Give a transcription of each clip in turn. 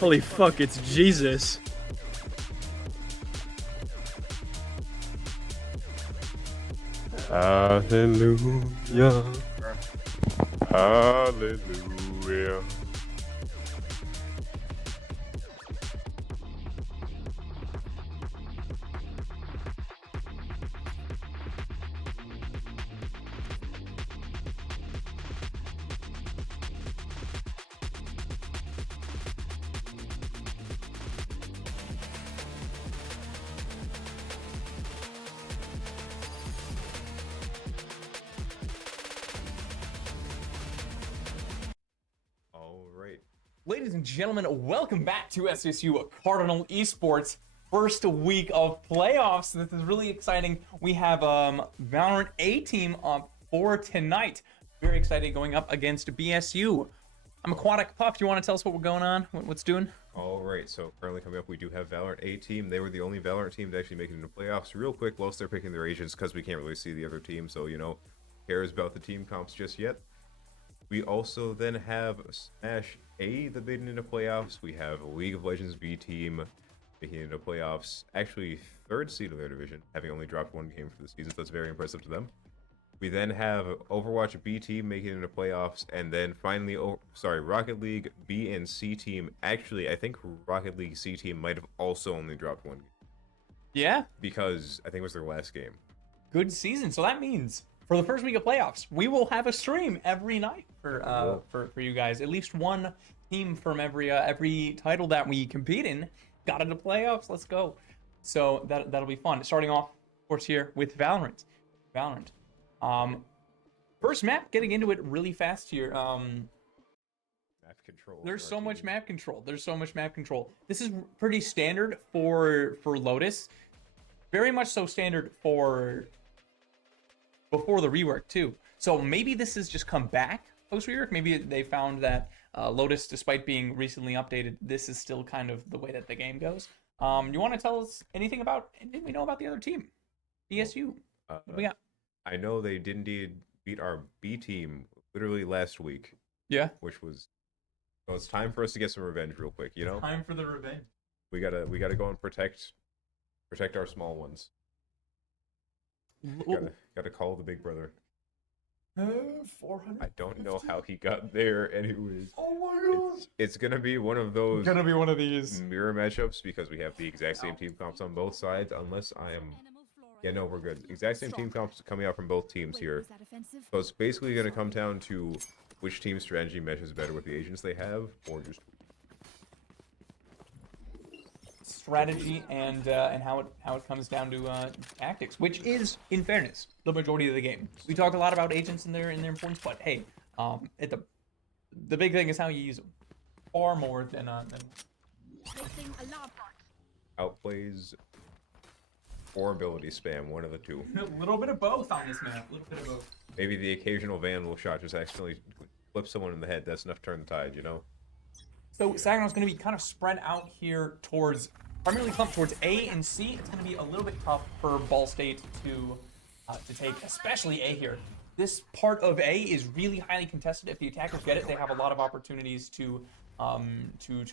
Holy fuck, it's Jesus. Hallelujah. Hallelujah. Ladies and gentlemen, welcome back to SVSU Cardinal Esports. First week of playoffs. This is really exciting. We have Valorant A team up for tonight. Very excited going up against BSU. I'm Aquatic Puff. You want to tell us what we're going on? What's doing? All right, so currently coming up, we do have Valorant A team. They were the only Valorant team to actually make it into playoffs. Real quick, whilst they're picking their agents, because we can't really see the other team, so you know, cares about the team comps just yet. We also then have Smash A that made it into playoffs. We have a League of Legends B team making it into playoffs. Actually, third seed of their division, having only dropped one game for the season, so that's very impressive to them. We then have Overwatch B team making it into playoffs, and then finally, Rocket League B and C team. Actually, I think Rocket League C team might have also only dropped one game. Yeah. Because I think it was their last game. Good season. So that means for the first week of playoffs, we will have a stream every night for you guys. At least one team from every title that we compete in got into playoffs. Let's go. So that'll be fun. Starting off, of course, here with Valorant. First map, getting into it really fast here. Map control. There's so much map control. This is pretty standard for Lotus. Very much so standard for before the rework too. So maybe this has just come back post rework. Maybe they found that Lotus, despite being recently updated, this is still kind of the way that the game goes. You want to tell us anything we know about the other team? BSU. What do we got? I know they did indeed beat our B team literally last week. Yeah. Which was, well, it's time for us to get some revenge real quick, you know? Time for the revenge. We gotta go and protect our small ones. Gotta call the big brother. 400. I don't know how he got there anyways. Oh my god. It's gonna be one of those these mirror matchups because we have the exact same team comps on both sides, unless I am... Yeah, no, we're good. Exact same team comps coming out from both teams here. So it's basically gonna come down to which team's strategy meshes better with the agents they have, or just strategy and how it comes down to tactics, which is, in fairness, the majority of the game. We talk a lot about agents and their importance, but hey, the big thing is how you use them, far more than outplays or ability spam, one of the two. A little bit of both on this map. A little bit of both. Maybe the occasional vandal shot just accidentally flips someone in the head. That's enough to turn the tide, you know. So Saginaw is going to be kind of spread out here towards, primarily clumped towards A and C. It's going to be a little bit tough for Ball State to take, especially A here. This part of A is really highly contested. If the attackers get it, they have a lot of opportunities to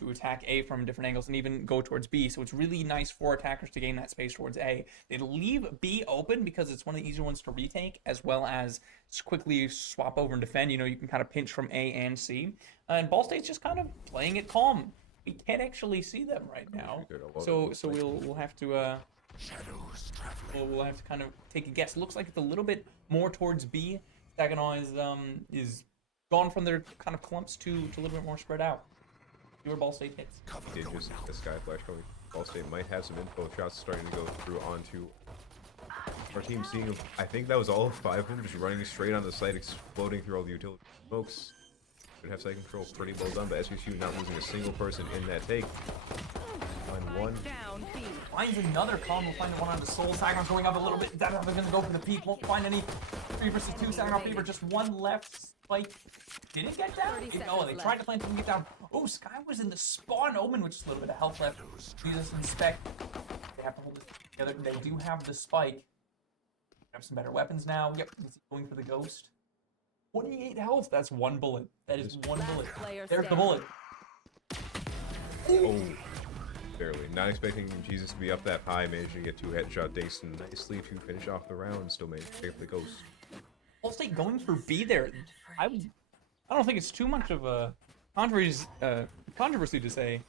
attack A from different angles and even go towards B. So it's really nice for attackers to gain that space towards A. They leave B open because it's one of the easier ones to retake, as well as quickly swap over and defend. You know, you can kind of pinch from A and C. And Ball State's just kind of playing it calm. We can't actually see them right now, so we'll have to we'll have to kind of take a guess. Looks like it's a little bit more towards B. Saginaw is gone from their kind of clumps to a little bit more spread out. Fewer Ball State hits. Did just the sky flash coming. Ball State might have some info shots starting to go through onto our team. Seeing, I think that was all 5 of them just running straight on the site, exploding through all the utility smokes. Should have site control pretty well done, but SVSU not losing a single person in that take. Find one. Finds another calm. We'll find one on the soul. Saginaw going up a little bit. They're going to go for the peak. Won't find any. 3 versus 2. Saginaw Fever just one left. Spike. Did it get down? Oh, they tried to plant it and get down. Oh, Sky was in the spawn omen, which is a little bit of health left. Jesus inspect. They have to hold this together. They do have the spike. Have some better weapons now. Yep, going for the ghost. 28 health. That's one bullet. That is one bullet. There's the bullet. Oh, barely. Not expecting Jesus to be up that high. Managed to get 2 headshot Dason nicely to finish off the round. Still managed to pick up the ghost. Ball State going for B there. I don't think it's too much of a controversy to say.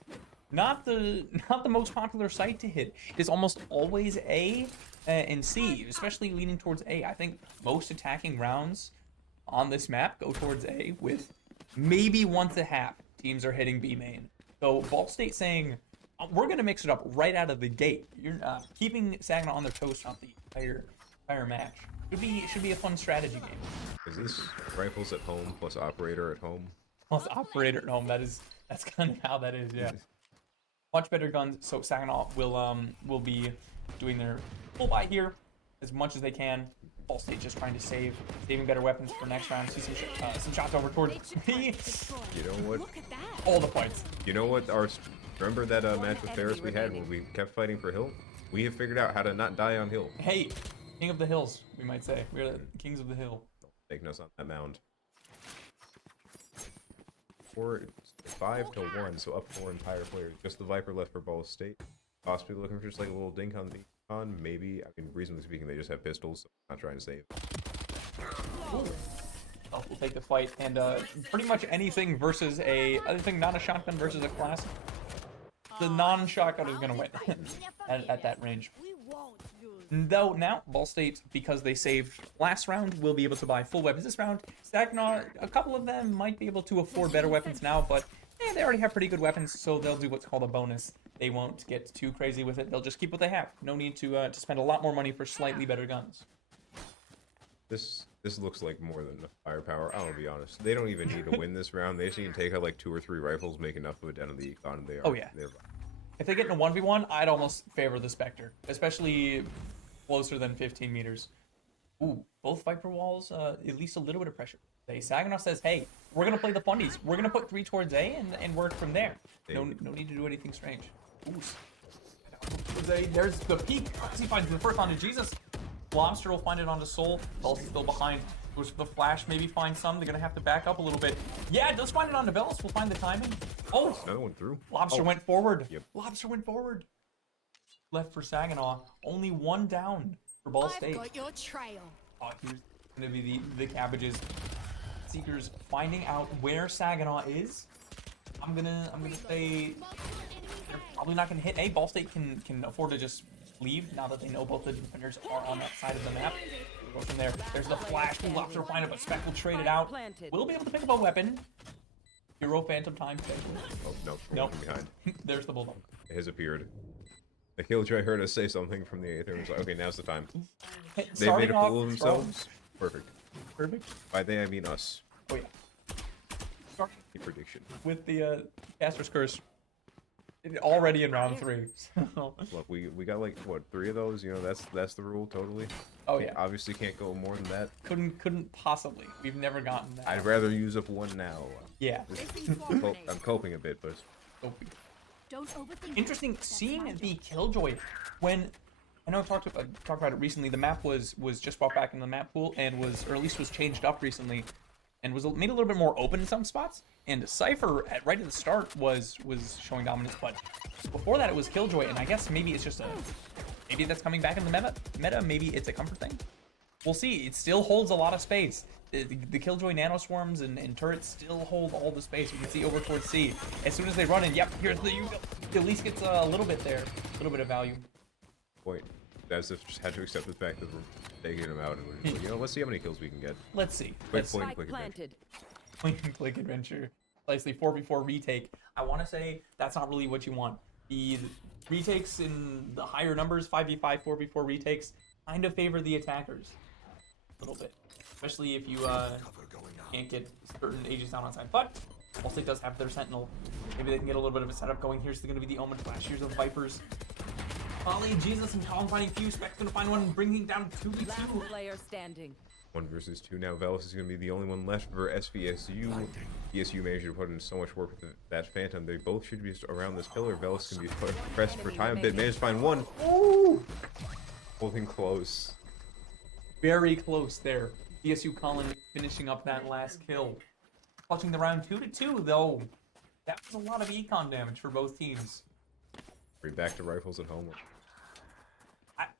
Not the most popular site to hit. It's almost always A and C, especially leaning towards A. I think most attacking rounds on this map go towards A, with maybe once a half teams are hitting B main. So Ball State saying, we're going to mix it up right out of the gate. You're keeping Saginaw on their toes throughout the entire match. Should be a fun strategy game. Is this rifles at home plus operator at home? Plus operator at home. That's kind of how that is. Yeah. Much better guns. So Saginaw will be doing their full buy here as much as they can. Ball State just trying to saving better weapons for next round. See some shots over towards me. You know what? All the points. You know what? Remember that match with Ferris we had when we kept fighting for Hill? We have figured out how to not die on Hill. Hey, King of the Hills, we might say. We're the kings of the hill. Taking us on that mound. 5-1, so up 4 entire players. Just the Viper left for Ball State. Possibly looking for just like a little dink on the con. Maybe, I mean, reasonably speaking, they just have pistols, so I'm not trying to save. Oh, we'll take the fight, and pretty much anything versus anything not a shotgun versus a classic. The non-shotgun is gonna win at that range. Though now, Ball State, because they saved last round, will be able to buy full weapons this round. Saginaw, a couple of them might be able to afford better weapons now, but they already have pretty good weapons, so they'll do what's called a bonus. They won't get too crazy with it. They'll just keep what they have. No need to spend a lot more money for slightly better guns. This looks like more than enough firepower. I'll be honest. They don't even need to win this round. They just need to take out like 2 or 3 rifles, make enough of it down to the econ. Oh yeah. If they get in a 1v1, I'd almost favor the Spectre, especially closer than 15 meters. Ooh, both Viper walls, at least a little bit of pressure. Saginaw says, hey, we're going to play the fundies. We're going to put 3 towards A and work from there. No need to do anything strange. Ooh. There's the peak. He finds the first onto Jesus. Lobster will find it onto Soul. Bellis still behind. Goes for the flash, maybe find some. They're going to have to back up a little bit. Yeah, it does find it onto Bellis. We'll find the timing. Oh! Another one through. Lobster went forward. Yep. Lobster went forward. Left for Saginaw. Only 1 down for Ball State. I've got your trail. Oh, here's going to be the cabbages. Seekers finding out where Saginaw is. I'm gonna say they're probably not gonna hit A. Ball State can afford to just leave now that they know both the defenders are on that side of the map. Go from there. There's the flash. Lobster will find it, but Spec will trade it out. We'll be able to pick up a weapon. Hero Phantom time. Oh, no. Nope. Behind. There's the Bulldog. It has appeared. The Killjoy heard us say something from the Aether. It was like, okay, now's the time. They made a fool of themselves. Perfect. Perfect. By they, I mean us. Oh, yeah. Starting The prediction. with the Caster's Curse already in round 3. So. Look, we got like, what, 3 of those? You know, that's the rule, totally. Oh, yeah. Obviously can't go more than that. Couldn't possibly. We've never gotten that. I'd rather use up 1 now. Yeah. I'm coping a bit, but... Don't overthink. Interesting seeing the Killjoy when I know I talked about it recently. The map was just brought back in the map pool and or at least was changed up recently and was made a little bit more open in some spots. And Cypher right at the start was showing dominance, but before that it was Killjoy, and I guess maybe it's just maybe that's coming back in the meta. Maybe it's a comfort thing. We'll see. It still holds a lot of space. The Killjoy nano swarms and turrets still hold all the space. We can see over towards C. As soon as they run in, yep, here's the at least gets a little bit there, a little bit of value. Point. As if just had to accept the fact that we're taking them out, and we're just like, you know, let's see how many kills we can get. Let's see. Quick point and click adventure. Point and click adventure. Precisely 4v4 retake. I want to say that's not really what you want. The retakes in the higher numbers, 5v5, 4v4 retakes, kind of favor the attackers. little bit, especially if you can't get certain agents down on side. But Ballstate does have their Sentinel. Maybe they can get a little bit of a setup going. Here's going to be the Omen Flash. Here's the Vipers. Ollie, Jesus, and Colin finding few. Spec's going to find one, bringing down 2v2. Last player standing. 1 versus 2 now. Velos is going to be the only one left for SVSU. VSU managed to put in so much work with that Phantom. They both should be just around this pillar. Velos can be pressed for time a bit. Managed to find one. Ooh! Holding close. Very close there. VSU Colin finishing up that last kill. Clutching the round 2-2, though. That was a lot of econ damage for both teams. We're back to rifles at home.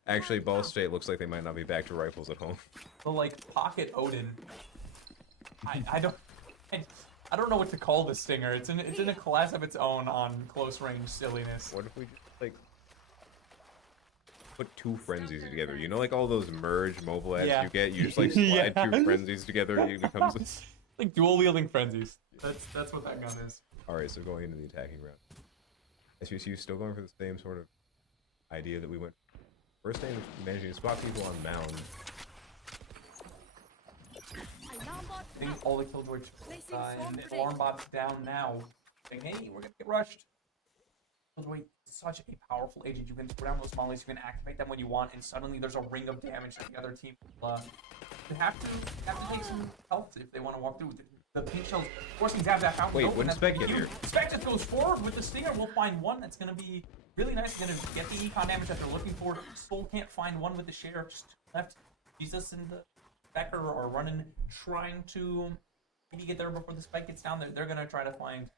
Actually, Ball State looks like they might not be back to rifles at home. But like Pocket Odin, I don't know what to call this stinger. It's in a class of its own on close range silliness. What if we just like put 2 frenzies together? You know, like all those merge mobile ads you get. You just like slide 2 frenzies together, and it becomes like dual wielding frenzies. That's what that gun is. All right, so going into the attacking round, SVSU still going for the same sort of idea that we went. First thing is managing to spot people on mound. I think all the Killjoy and alarm bots down now. Saying, hey, we're gonna get rushed. Killjoy, such a powerful agent. You can throw down those mollies, you can activate them when you want, and suddenly there's a ring of damage that the other team will have to take some health if they want to walk through. The pink shells forcing Zap out. Wait, when Spec get here? Spec just goes forward with the stinger. We'll find one that's gonna be really nice. Gonna get the econ damage that they're looking for. Soul can't find one with the sheriff. Just left. Jesus and the Becker are running, trying to maybe get there before the spike gets down. They're gonna try to find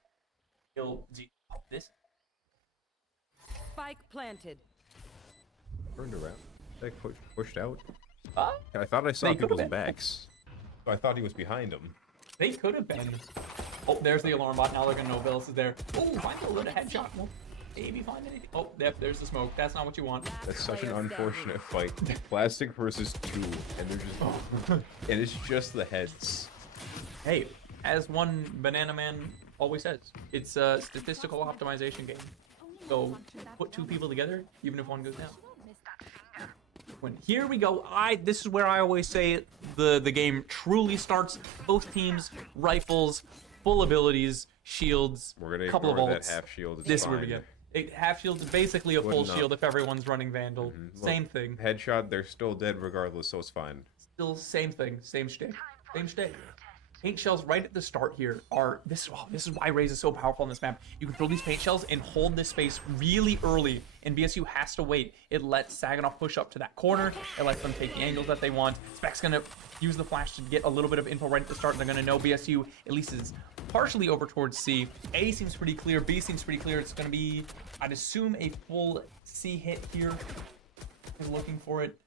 kill this. Spike planted. Turned around. Spec pushed out. I thought I saw They could've people's been. backs. So I thought he was behind him. They could have been. Oh, there's the alarm bot. Now they're gonna know Velos is there. Oh, find a little headshot. Well, maybe find anything. Oh, there's the smoke. That's not what you want. That's such an unfortunate fight. Plastic versus 2, and they're just and it's just the heads. Hey, as one Banana Man always says, it's a statistical optimization game. So put 2 people together, even if one goes down. Here we go. This is where I always say the game truly starts. Both teams, rifles, full abilities, shields, We're gonna couple of ignore ults. that half shield. It's This is fine. where we get. Half shield is basically a full Wouldn't shield if everyone's running Vandal. Look, Same thing. Headshot, they're still dead regardless, so it's fine. Still same thing. Same shtick. Same shtick. Paint shells right at the start here are this is why Raze is so powerful on this map. You can throw these paint shells and hold this space really early, and BSU has to wait. It lets Saginaw push up to that corner. It lets them take the angles that they want. Spec's gonna use the flash to get a little bit of info right at the start. They're gonna know BSU at least is partially over towards C. A seems pretty clear. B seems pretty clear. It's gonna be, I'd assume, a full C hit here. They're looking for it.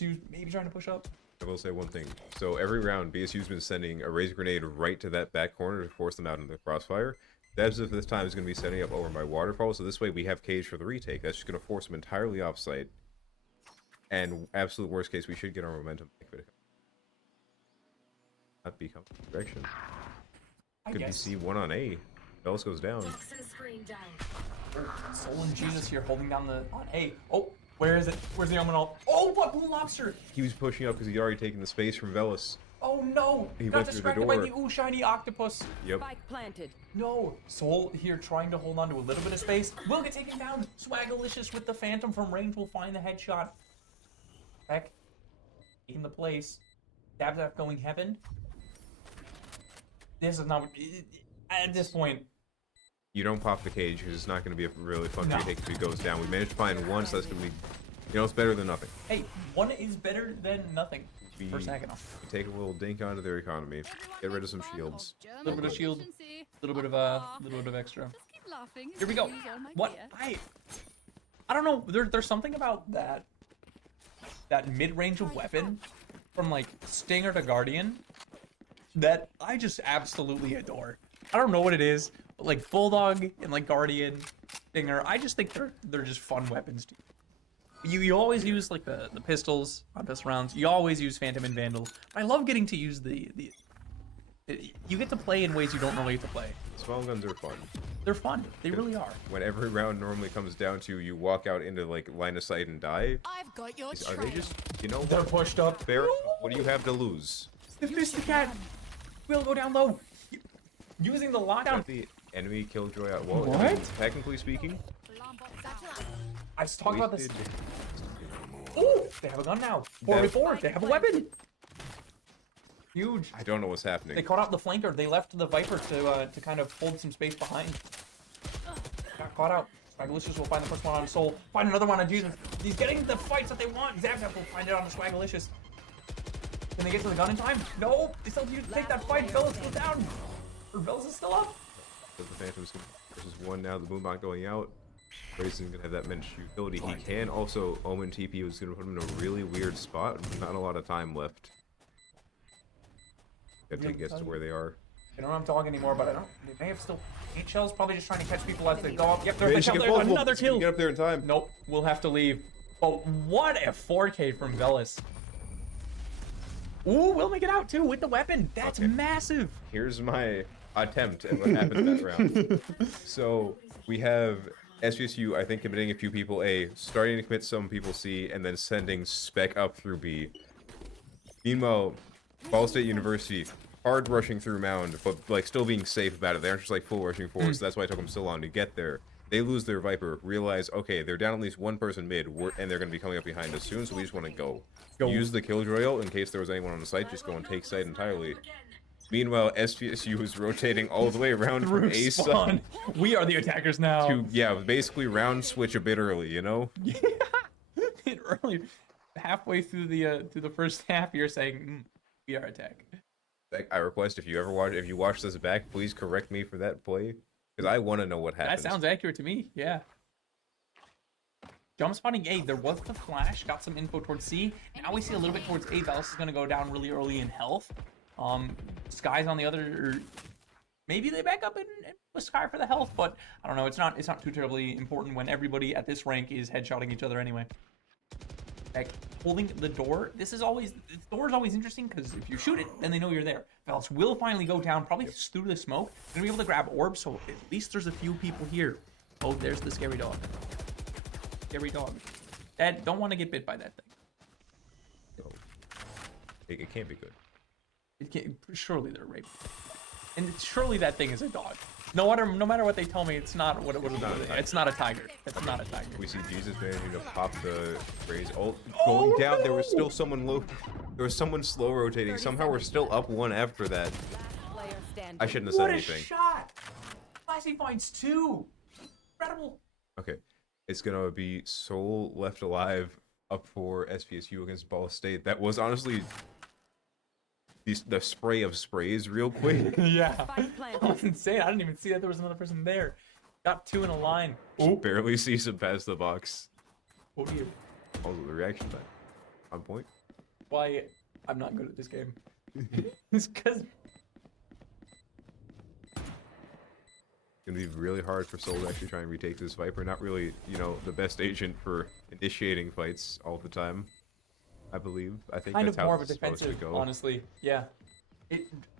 Maybe trying to push up. I will say one thing. So every round, BSU's been sending a razor grenade right to that back corner to force them out into the crossfire. Devs of this time is going to be setting up over by waterfall, so this way we have cage for the retake. That's just going to force them entirely offsite. And absolute worst case, we should get our momentum back. Not become direction. Could be C1 on A. Velos goes down. Soul and Jesus here holding down the on A. Oh, where is it? Where's the Omen ult? Oh, what Blue Lobster? He was pushing up because he'd already taken the space from Velos. Oh no! He Got went through the distracted by door. the ooh shiny octopus. Yep. Spike planted. No, Soul here trying to hold on to a little bit of space. Will get taken down. Swagalicious with the Phantom from range will find the headshot. Heck, taking the place. Dabzap going heaven. This is not at this point. You don't pop the cage because it's not going to be a really fun No. retake if he goes down. We managed to find one, so that's going to be, it's better than nothing. Hey, one is better than nothing for Saginaw. We take a little dink onto their economy, get rid of some shields. A little bit of shield, a little bit of extra. Just keep laughing. Here we go. What? I don't know. There's something about that mid-range of weapon from like Stinger to Guardian that I just absolutely adore. I don't know what it is, but like Bulldog and like Guardian, Stinger, I just think they're just fun weapons. You always use like the pistols on pistol rounds. You always use Phantom and Vandal. I love getting to use the You get to play in ways you don't normally get to play. Small guns are fun. They're fun. They really are. When every round normally comes down to you walk out into like line of sight and die. I've got your Are trail. they just, you know, They're pushed up. fair? What do you have to lose? Sophisticat will go down low. Using the lockdown. Got the enemy killjoy at wall. What? I mean, technically speaking, I was talking about this. wasted- Oh, they have a gun now. 4v4. They have a weapon. Huge. I don't know what's happening. They caught out the flanker. They left the Viper to kind of hold some space behind. Got caught out. Swagalicious will find the first one on Soul. Find another one on Jesus. He's getting the fights that they want. Zap will find it on the Swagalicious. Can they get to the gun in time? No. They still need to take that fight. Velas is down. Or Velas is still up. The Phantom's versus one now. The Moonbot going out. Grayson's gonna have that men's utility. He can also Omen TP, was gonna put him in a really weird spot. Not a lot of time left. Until he gets to where they are. I don't know if I'm talking anymore, but I don't. They may have still 8 shells. Probably just trying to catch people as they go up. Yep, there's a shell. There's another kill. Get up there in time. Nope, we'll have to leave. Oh, what a 4K from Velas. Ooh, we'll make it out too with the weapon. That's Okay. massive. Here's my attempt at what happened that round. So we have SVSU, I think, committing a few people A, starting to commit some people C, and then sending spec up through B. Meanwhile, Ball State University hard rushing through Mound, but like still being safe about it. They aren't just like full rushing forward, so that's why it took them so long to get there. They lose their Viper, realize, okay, they're down at least one person mid, and they're going to be coming up behind us soon, so we just want to go. Use the Killjoy ult in case there was anyone on the site, just go and take site entirely. Meanwhile, SVSU is rotating all the way around from A side We are the attackers now. to, yeah, basically round switch a bit early, you know? Early, halfway through the first half, you're saying we are attack. Like, I request if you watch this back, please correct me for that play, because I want to know what happened. That sounds accurate to me. Yeah. Jump spotting A. There was the flash. Got some info towards C. Now we see a little bit towards A. Velas is going to go down really early in health. Sky's on the other. Maybe they back up and with Sky for the health, but I don't know. It's not too terribly important when everybody at this rank is headshotting each other anyway. Like holding the door. The door is always interesting because if you shoot it, then they know you're there. Velas will finally go down, probably through the smoke. Gonna be able to grab orbs, so at least there's a few people here. Oh, there's the scary dog. Scary dog. Dad, don't want to get bit by that thing. So, it can't be good. It can't, surely they're raped. And surely that thing is a dog. No matter what they tell me, it's not what it would be. It's not a tiger. It's not a tiger. We see Jesus managing to pop the Raze ult. Going down, there was still someone low. There was someone slow rotating. Somehow we're still up one after that. Player standing. I shouldn't have said What a anything. shot! Classy finds 2. Incredible. Okay. It's gonna be Soul left alive up for SVSU against Ball State. That was honestly the spray of sprays real quick. Yeah. Spike planted. That was insane. I didn't even see that there was another person there. Got 2 in a line. Barely sees him past the box. Oh dear. Also, the reaction time on point. Why I'm not good at this game. It's because It's gonna be really hard for Soul to actually try and retake this Viper. Not really, the best agent for initiating fights all the time. I believe. I think kind that's of how more of a it's supposed to defensive, go. honestly. Yeah.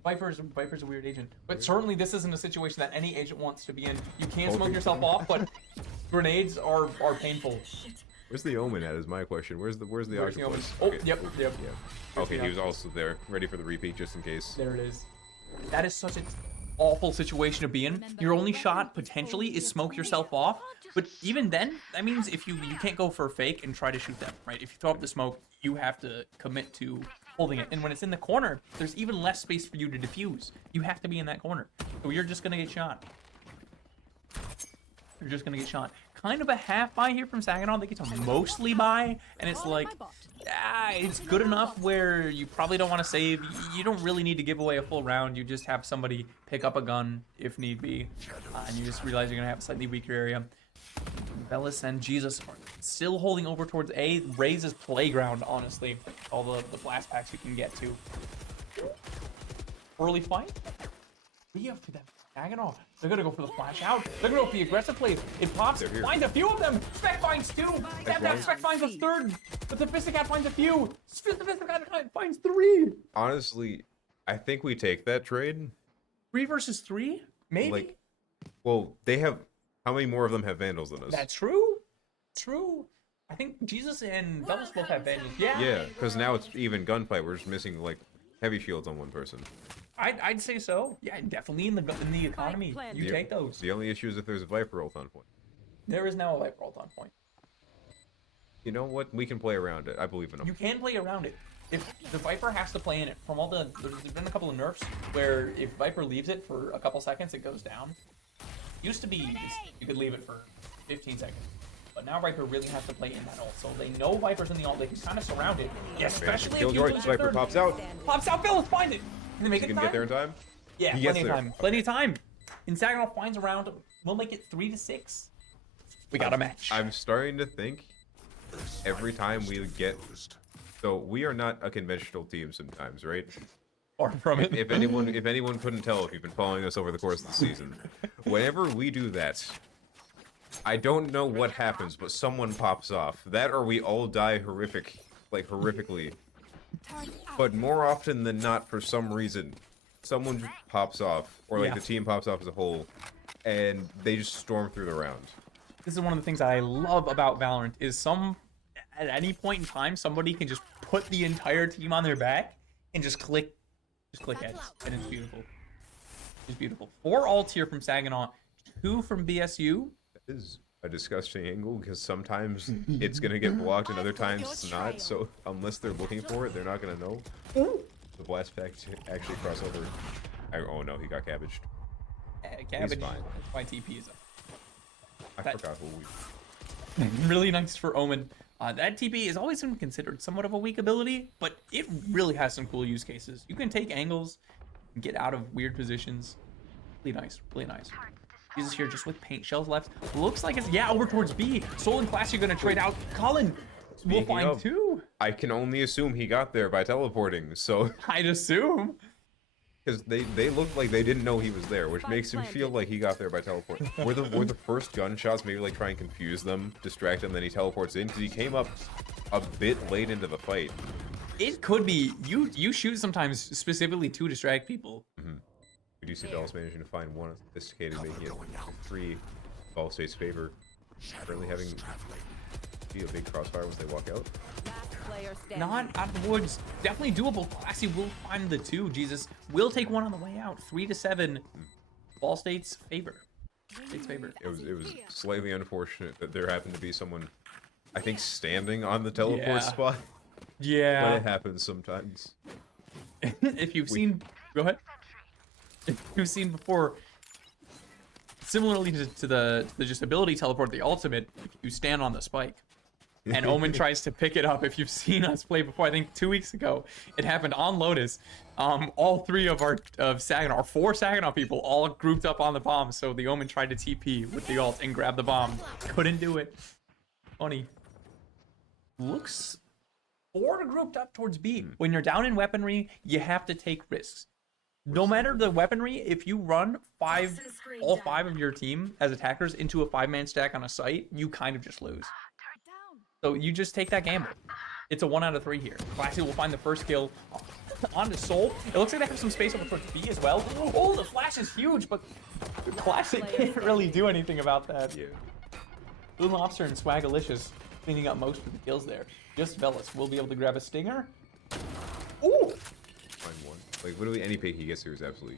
Viper's a weird agent. But certainly this isn't a situation that any agent wants to be in. You can smoke yourself off, but grenades are painful. Where's the Omen at? Is my question. Where's the Where's the Omen? octopus? Oh, Okay. yep. Yeah. Okay, the he was also there, ready for the repeat just in case. There it is. That is such an awful situation to be in. Your only shot potentially is smoke yourself off, but even then, that means if you can't go for a fake and try to shoot them, right? If you throw up the smoke, you have to commit to holding it. And when it's in the corner, there's even less space for you to defuse. You have to be in that corner. So you're just gonna get shot. You're just gonna get shot. Kind of a half buy here from Saginaw. They get to mostly buy, and it's like, it's good enough where you probably don't want to save. You don't really need to give away a full round. You just have somebody pick up a gun if need be, and you just realize you're gonna have a slightly weaker area. Velas and Jesus are still holding over towards A. Raze's playground, honestly. All the blast packs you can get to. Early fight. We have to that. Saginaw. They're gonna go for the flash out. They're gonna go for the aggressive play. It pops. Finds a few of them. Spec finds 2. That Spec finds a 3rd. The Sophisticat finds a few. Sophisticat finds 3. Honestly, I think we take that trade. 3 versus 3? Maybe. Like, well, they have. How many more of them have Vandals than us? That's true. True. I think Jesus and Doubles both have Vandals. Yeah. Yeah, because now it's even gunfight. We're just missing like heavy shields on one person. I'd say so. Yeah, definitely in the economy. You take those. The only issue is if there's a Viper ult on point. There is now a Viper ult on point. You know what? We can play around it. I believe in them. You can play around it. If the Viper has to play in it, from all there's been a couple of nerfs where if Viper leaves it for a couple seconds, it goes down. Used to be you could leave it for 15 seconds. But now Viper really has to play in that ult. So they know Viper's in the ult. They can kind of surround it. Yeah, especially if you Killjoy, lose Viper your pops out. Pops out, Phil, let's find it. Can they make You it can time? get there in time? Yeah, He plenty gets of there. time. Plenty of time. And Saginaw finds a round. We'll make it 3-6. We got a match. I'm starting to think every time we get. So we are not a conventional team sometimes, right? Far from it. If anyone couldn't tell if you've been following us over the course of the season, whenever we do that, I don't know what happens, but someone pops off. That or we all die horrifically. But more often than not, for some reason, someone just pops off, or like Yeah. the team pops off as a whole, and they just storm through the round. This is one of the things I love about Valorant is at any point in time somebody can just put the entire team on their back and just click heads, and it's beautiful. It's beautiful. 4 ults here from Saginaw, 2 from BSU. That is a disgusting angle because sometimes it's gonna get blocked and other times it's not. So unless they're looking for it, they're not gonna know. The blast pack actually cross over. Oh no, he got cabbaged. Cabbage. fine. That's why TP is up. I forgot who we. Really nice for Omen. That TP is always been considered somewhat of a weak ability, but it really has some cool use cases. You can take angles, get out of weird positions. Really nice, really nice. Jesus here just with paint shells left. Looks like it's, yeah, over towards B. Soul and Classy are going to trade out. Colin will Speaking find of, 2. I can only assume he got there by teleporting. So I'd assume. because they looked like they didn't know he was there, which makes him feel like he got there by teleporting. Were the first gunshots maybe like try and confuse them, distract them, then he teleports in because he came up a bit late into the fight. It could be. You shoot sometimes specifically to distract people. We do see Dallas managing to find one sophisticated, making it 3 Ball State's favor. Currently having be a big crossfire once they walk out. Not Not out of the woods. Definitely doable. Classy will find the 2. Jesus will take one on the way out. 3-7. Ball State's favor. State's favor. It was slightly unfortunate that there happened to be someone, I think, standing on the teleport Yeah. spot. But Yeah. it happens sometimes. If you've seen, go ahead. If you've seen before, similarly to the just ability teleport, the ultimate, if you stand on the spike, and Omen tries to pick it up. If you've seen us play before, I think 2 weeks ago, it happened on Lotus. All 3 of Saginaw, or 4 Saginaw people, all grouped up on the bomb. So the Omen tried to TP with the ult and grab the bomb. Couldn't do it. Funny. Looks 4 grouped up towards B. When you're down in weaponry, you have to take risks. No matter the weaponry, if you run all 5 of your team as attackers into a 5-man stack on a site, you kind of just lose. So you just take that gamble. It's a 1 out of 3 here. Classy will find the first kill onto Soul. It looks like they have some space over towards B as well. Oh, the flash is huge, but Classic can't really do anything about that. Yeah. Blue Lobster and Swagalicious cleaning up most of the kills there. Just Velas will be able to grab a stinger. Ooh! Find one. Like literally any pick he gets here is absolutely.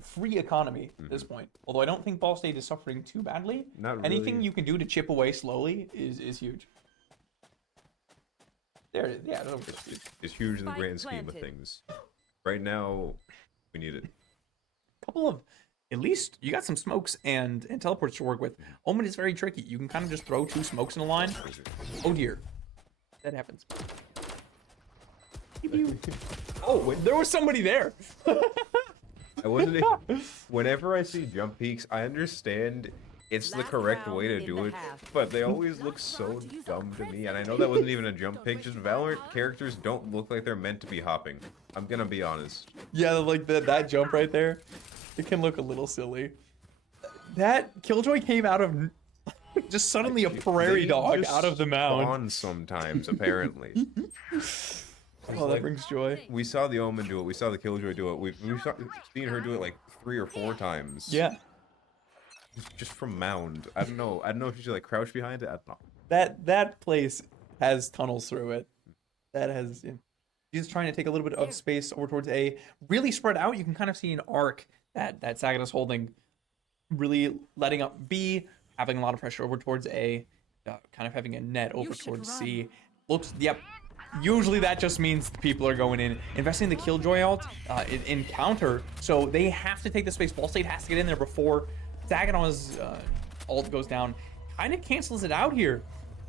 Free economy at this point. Although I don't think Ball State is suffering too badly. Not really. Anything you can do to chip away slowly is huge. There it is. Yeah, no, It's huge in the Spike grand scheme of planted. things. Right now, we need it. couple of, at least you got some smokes and teleports to work with. Omen is very tricky. You can kind of just throw 2 smokes in a line. Oh dear, that happens. Oh, there was somebody there. I wasn't. Whenever I see jump peaks, I understand it's the Last correct round way to in do the it, half. but they always look so dumb to me. And I know that wasn't even a jump pick. Just Valorant characters don't look like they're meant to be hopping. I'm gonna be honest. Yeah, like that jump right there, it can look a little silly. That Killjoy came out of just suddenly a prairie They dog just out of the mound. spawn sometimes, apparently. Oh, that brings joy. We saw the Omen do it. We saw the Killjoy do it. We've seen her do it like 3 or 4 times. Yeah. Just from mound. I don't know. I don't know if you should like crouch behind it. I don't know. That place has tunnels through it. That has. Yeah. He's trying to take a little bit of space over towards A. Really spread out. You can kind of see an arc that Sagan is holding. Really letting up B, having a lot of pressure over towards A, kind of having a net over towards C. Looks, yep. Usually that just means the people are going in, investing in the Killjoy ult in counter. So they have to take the space. Ball State has to get in there before Saginaws ult goes down. Kind of cancels it out here.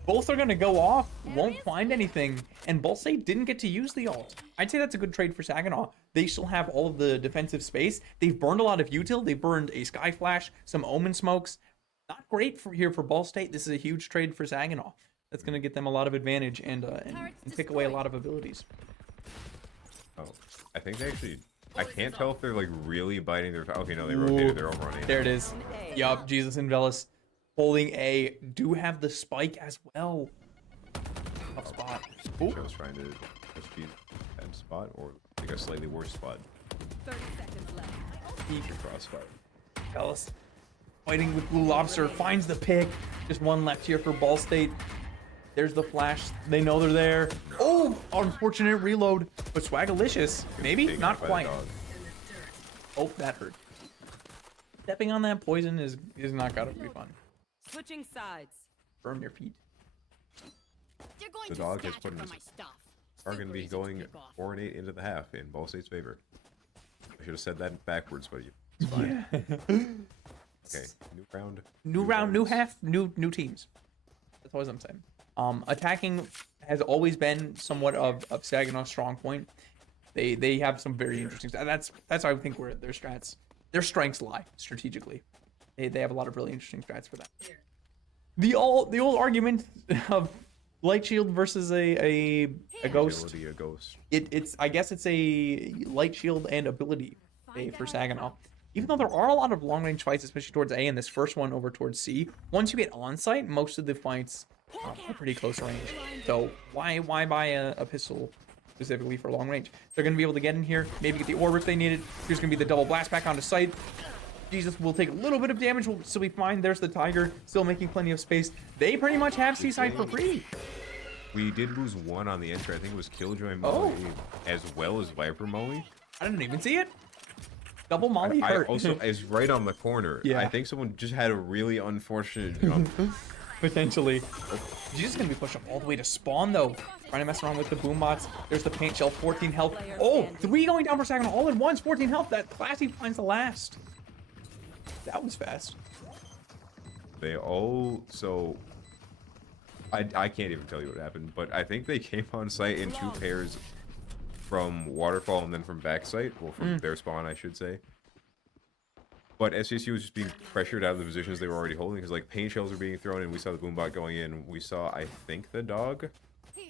Both are going to go off, won't find anything, and Ball State didn't get to use the ult. I'd say that's a good trade for Saginaw. They still have all of the defensive space. They've burned a lot of util. They burned a Sky Flash, some Omen smokes. Not great for Ball State. This is a huge trade for Saginaw. That's going to get them a lot of advantage and take away a lot of abilities. Oh, I think they actually... I can't tell if they're like really biting their... Okay, no, they rotated their overrun. There it is. Yup, Jesus and Velis holding A. Do have the spike as well. Tough spot. I was trying to speed that spot or like a slightly worse spot. 30 seconds left. Peek. Crossfire. Velis fighting with Blue Lobster. Finds the pick. Just one left here for Ball State. There's the flash. They know they're there. Oh, unfortunate reload. But Swagalicious. Maybe? Not quite. Oh, that hurt. Stepping on that poison is not gonna be fun. Switching sides. Burn your feet. The dog has put in are going to be going 4-8 into the half in Ball State's favor. I should have said that backwards, but it's fine. Yeah. Okay, new round. New round, new half, new teams. That's what I'm saying. Attacking has always been somewhat of Saginaw's strong point. They have some very interesting stats. That's I think where their strengths lie strategically. They have a lot of really interesting strats for that. The old argument of light shield versus a ghost. Ability, a ghost. It's I guess it's a light shield and ability for Saginaw. Even though there are a lot of long range fights, especially towards A and this first one over towards C, once you get on site, most of the fights are pretty close range. So why buy a pistol specifically for long range? They're going to be able to get in here, maybe get the orb if they need it. Here's going to be the double blast back onto site. Jesus will take a little bit of damage, will still be fine. There's the Tiger, still making plenty of space. They pretty much have Seaside for free. We did lose one on the entry. I think it was Killjoy Molly as well as Viper Molly. I didn't even see it. Double Molly hurt. Also, is right on the corner. Yeah. I think someone just had a really unfortunate jump. Potentially. Jesus gonna be pushed up all the way to spawn though. Trying to mess around with the boom bots. There's the paint shell, 14 health. Oh, 3 going down for Saginaw all at once, 14 health. That Classy finds the last. That was fast. They all I can't even tell you what happened, but I think they came on site in 2 pairs from Waterfall and then from backside. Well, from their spawn, I should say. But SVSU was just being pressured out of the positions they were already holding because like paint shells are being thrown in. We saw the boombot going in. We saw, I think, the dog,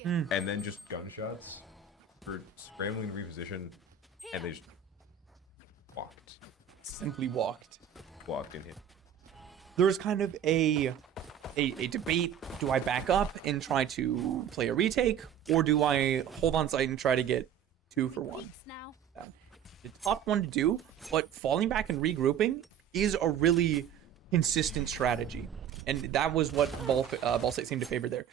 and then just gunshots for scrambling to reposition, and they just walked. Simply walked. Walked and hit. There was kind of a debate. Do I back up and try to play a retake, or do I hold on site and try to get 2 for 1? It's a tough one to do, but falling back and regrouping is a really consistent strategy. And that was what Ball State seemed to favor there.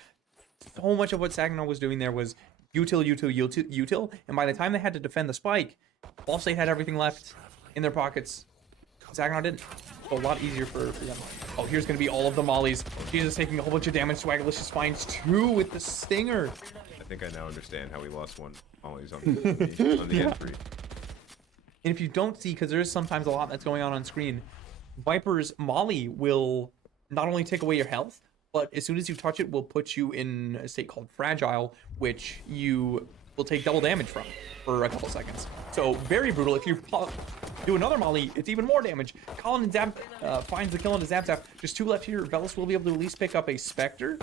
So much of what Saginaw was doing there was util, and by the time they had to defend the spike, Ball State had everything left in their pockets. Saginaw didn't. So a lot easier for them. Oh, here's going to be all of the mollies. Jesus taking a whole bunch of damage. Swagalicious finds 2 with the stinger. I think I now understand how we lost 1 mollies on the entry. And if you don't see, because there is sometimes a lot that's going on screen, Viper's Molly will not only take away your health, but as soon as you touch it, will put you in a state called Fragile, which you will take double damage from for a couple seconds. So very brutal. If you do another Molly, it's even more damage. Colin and Zap finds the kill on the Zap Zap. Just 2 left here. Velis will be able to at least pick up a Spectre,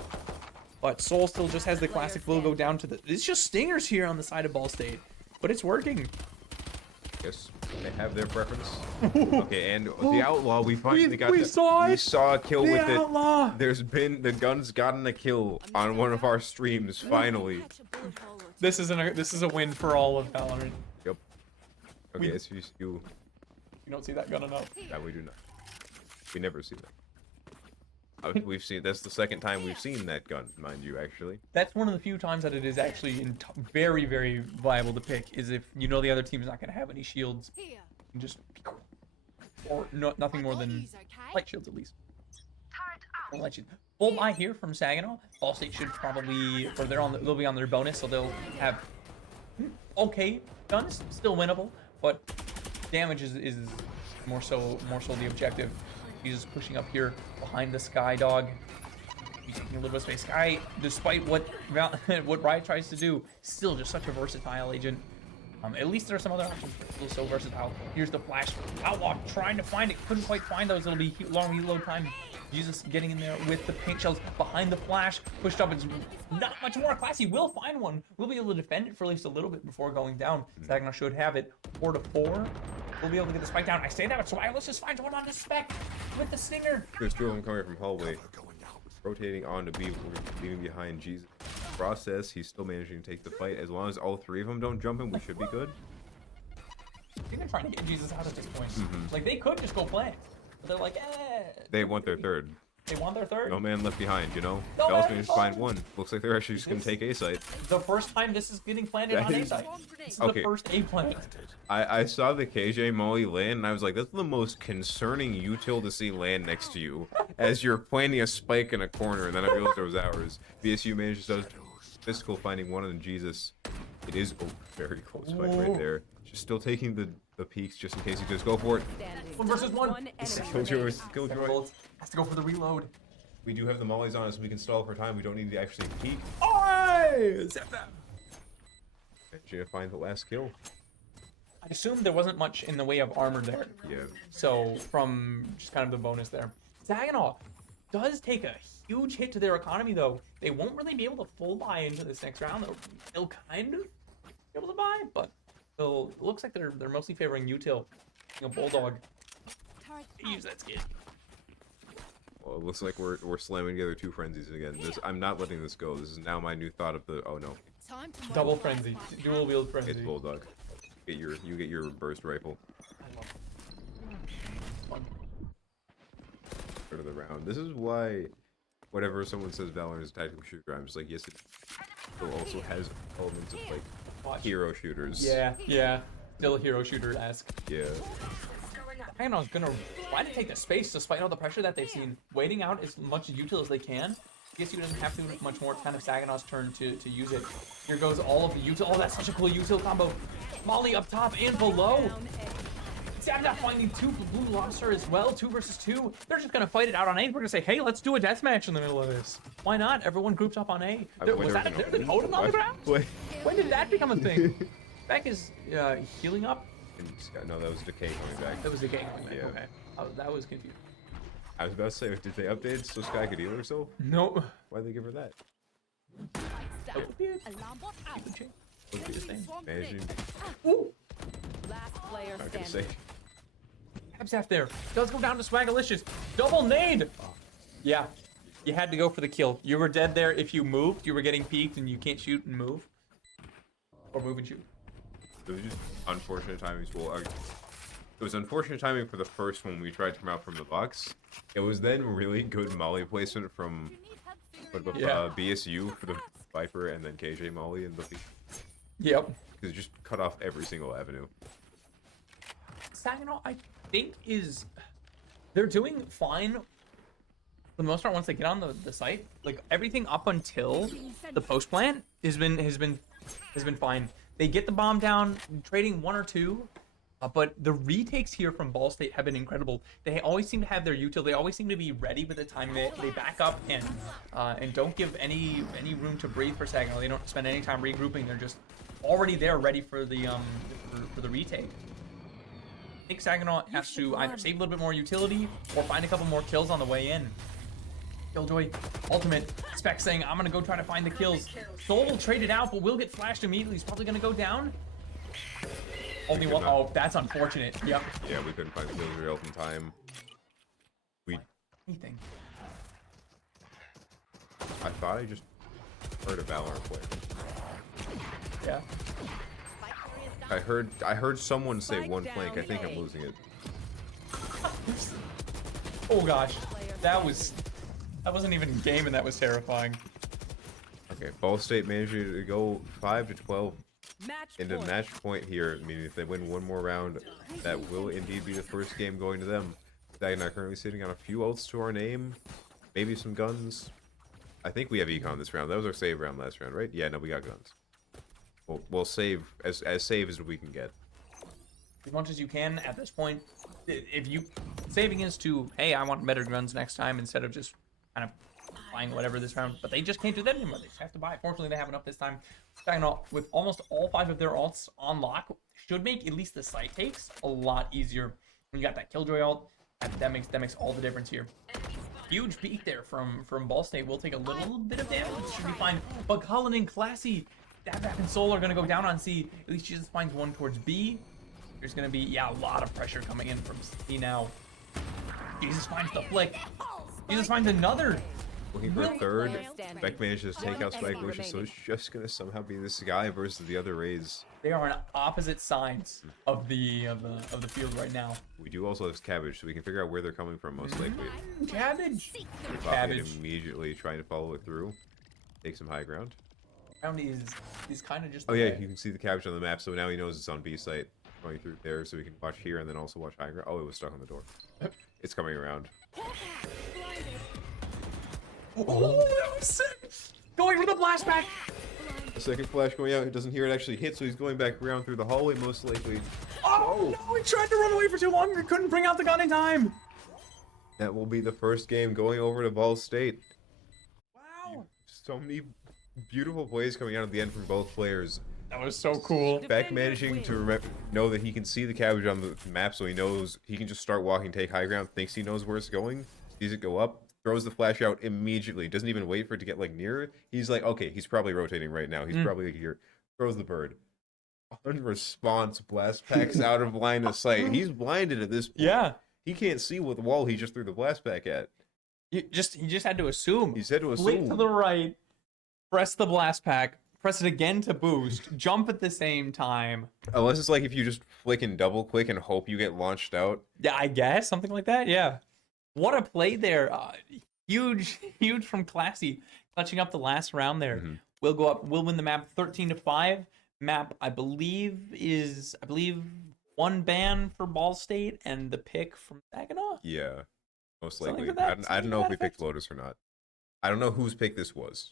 but Soul still just has the classic. Will go down to the... It's just stingers here on the side of Ball State, but it's working. Yes. They have their preference. Okay, and the outlaw, we finally got we the, saw we it! saw a kill The with outlaw! it. There's been the gun's gotten a kill on one of our streams finally. This is a win for all of Valorant. Yep. Okay, We- SVSU. You don't see that gun enough. No, we do not. We never see that. We've seen that's the second time we've seen that gun, mind you. Actually, That's one of the few times that it is actually very, very viable to pick. Is if you know the other team's not going to have any shields, and just or nothing more than light shields at least. Or light shields. Full buy here from Saginaw. Ball State should probably, or they'll be on their bonus, so they'll have okay guns, still winnable, but damage is more so the objective. He's just pushing up here behind the Sky Dog. He's taking a little bit of space. Sky, despite what what Riot tries to do, still just such a versatile agent. At least there are some other options. Still so versatile. Here's the flash. Outlaw trying to find it. Couldn't quite find those. It'll be long reload time. Jesus getting in there with the paint shells behind the flash. Pushed up. It's not much more classy. Will find one. We'll be able to defend it for at least a little bit before going down. Saginaw should have it. 4-4. We'll be able to get the spike down. I say that, so let's just find one on the spec with the stinger. there's two of them coming from hallway, rotating on to B, leaving behind Jesus. Process, he's still managing to take the fight. As long as all three of them don't jump him, we should be good. They've been trying to get Jesus out at this point. Like, they could just go play. But they're like, They want their third. They won their third. No man left behind, you know? No Bell's man gonna just left find behind. one. Looks like they're actually just gonna take A site. The first time this is getting planted That on A is- site. This is Okay. the first A plant. I saw the KJ Molly land, and I was like, that's the most concerning util to see land next to you. As you're planting a spike in a corner, and then I realized it was ours. VSU manages to physical finding one on Jesus. It is a very close fight right there. Just still taking the peaks just in case he does go for it. 1 versus 1. Killjoy. Has to go for the reload. We do have the mollies on us, so we can stall for time. We don't need to actually peek. Oh! Zap that. Managing to find the last kill. I assumed there wasn't much in the way of armor there. Yeah. So, from just kind of the bonus there. Saginaw does take a huge hit to their economy, though. They won't really be able to full buy into this next round. They'll kind of be able to buy, but it looks like they're mostly favoring util. A Bulldog. Use that skin. Well, it looks like we're slamming together two frenzies again. I'm not letting this go. This is now my new thought of the. Oh no. Double frenzy. Dual wield frenzy. It's Bulldog. You get your burst rifle. I love it. Fun. Start of the round. This is why, whenever someone says Valorant is a tactical shooter, I'm just like, yes, it also has elements of like Watch. hero shooters. Yeah. Still a hero shooter-esque. Yeah. Saginaw's gonna try to take the space despite all the pressure that they've seen. Waiting out as much util as they can. Guess you doesn't have to do much more. It's kind of Saginaw's turn to use it. Here goes all of the util. Oh, that's such a cool util combo. Molly up top and below. Saginaw finding two blue lobster as well. 2 versus 2. They're just gonna fight it out on A. We're gonna say, hey, let's do a deathmatch in the middle of this. Why not? Everyone groups up on A. Was that a totem on the ground? Wait. When did that become a thing? Beck is healing up. No, that was Decay coming back. That was the game going back. Yeah. Okay. That was confusing. I was about to say, did they update so Sky could heal herself? Nope. Why'd they give her that? Managing. Ooh. Last player I'm not gonna say. standing. Absaf there. Does go down to Swagalicious. Double nade. Yeah. You had to go for the kill. You were dead there if you moved. You were getting peeked and you can't shoot and move. Or move and shoot. It was just unfortunate timing. Well, it was unfortunate timing for the first one we tried to come out from the box. It was then really good molly placement from Yeah. BSU for the Viper and then KJ molly and the Yep. because it just cut off every single avenue. Saginaw, I think, they're doing fine for the most part once they get on the site. Like everything up until the post plant has been fine. They get the bomb down, trading 1 or 2, but the retakes here from Ball State have been incredible. They always seem to have their util. They always seem to be ready by the time they back up and don't give any room to breathe for Saginaw. They don't spend any time regrouping. They're just already there, ready for the for the retake. I think Saginaw has to either save a little bit more utility or find a couple more kills on the way in. Killjoy, ultimate, Spec saying, I'm gonna go try to find the kills. Soul will trade it out, but will get flashed immediately. He's probably gonna go down. Only could one. not- Oh, that's unfortunate. Yep. Yeah, we couldn't find Killjoy ult in time. We, Anything. I thought I just heard a Valorant player. Yeah. I heard someone say Spike one down flank. I think I'm A. losing it. Oh gosh, that wasn't even game, and that was terrifying. Okay, Ball State managed to go 5 to 12 Match into point. match point here. I mean, if they win one more round, that will indeed be the first game going to them. Saginaw currently sitting on a few ults to our name, maybe some guns. I think we have econ this round. That was our save round last round, right? Yeah, no, we got guns. We'll save as safe as we can get. As much as you can at this point. If you saving is to, hey, I want better guns next time instead of just kind of buying whatever this round. But they just can't do that anymore. They just have to buy. Fortunately, they have enough this time. Saginaw, with almost all 5 of their ults on lock, should make at least the site takes a lot easier. When you got that Killjoy ult, that makes all the difference here. Huge peek there from Ball State. We'll take a little bit of damage. Should be fine. But Cullen and Classy, Dabback and Soul are going to go down on C. At least she just finds one towards B. There's going to be, yeah, a lot of pressure coming in from C now. Jesus finds the flick. Jesus finds another. Looking for a third. standing. Beck manages to take out Spike enemy Wishes, so it's remaining. just gonna somehow be this guy versus the other Rays. They are on opposite sides of the field right now. We do also have Cabbage, so we can figure out where they're coming from most likely. Cabbage. Cabbage Cabbage. immediately trying to follow it through. Take some high ground. Round is kind of just. Oh yeah, you can see the Cabbage on the map, so now he knows it's on B site. Going through there, so we can watch here and then also watch high ground. Oh, it was stuck on the door. It's coming around. Oh, that was sick. Going for the flashback. The second flash going out, it doesn't hear it actually hit, so he's going back around through the hallway most likely. Oh no, he tried to run away for too long. He couldn't bring out the gun in time. That will be the first game going over to Ball State. Wow. So many beautiful plays coming out at the end from both players. That was so cool. Beck managing to know that he can see the Cabbage on the map, so he knows he can just start walking, take high ground, thinks he knows where it's going, sees it go up, throws the flash out immediately, doesn't even wait for it to get like near. He's like, okay, he's probably rotating right now. He's probably here. Throws the bird. On response, blast packs out of line of sight. He's blinded at this point. Yeah. He can't see what the wall he just threw the blast pack at. He just had to assume. He said to Flick assume. to the right, press the blast pack, press it again to boost, jump at the same time. Unless it's like if you just flick and double click and hope you get launched out. Yeah, I guess something like that. Yeah. What a play there. Huge from Classy, clutching up the last round there. We'll go up. We'll win the map 13-5. Map, I believe one ban for Ball State and the pick from Saginaw. Yeah, most Something likely. to that- I don't something know to if we that picked effect. Lotus or not. I don't know whose pick this was.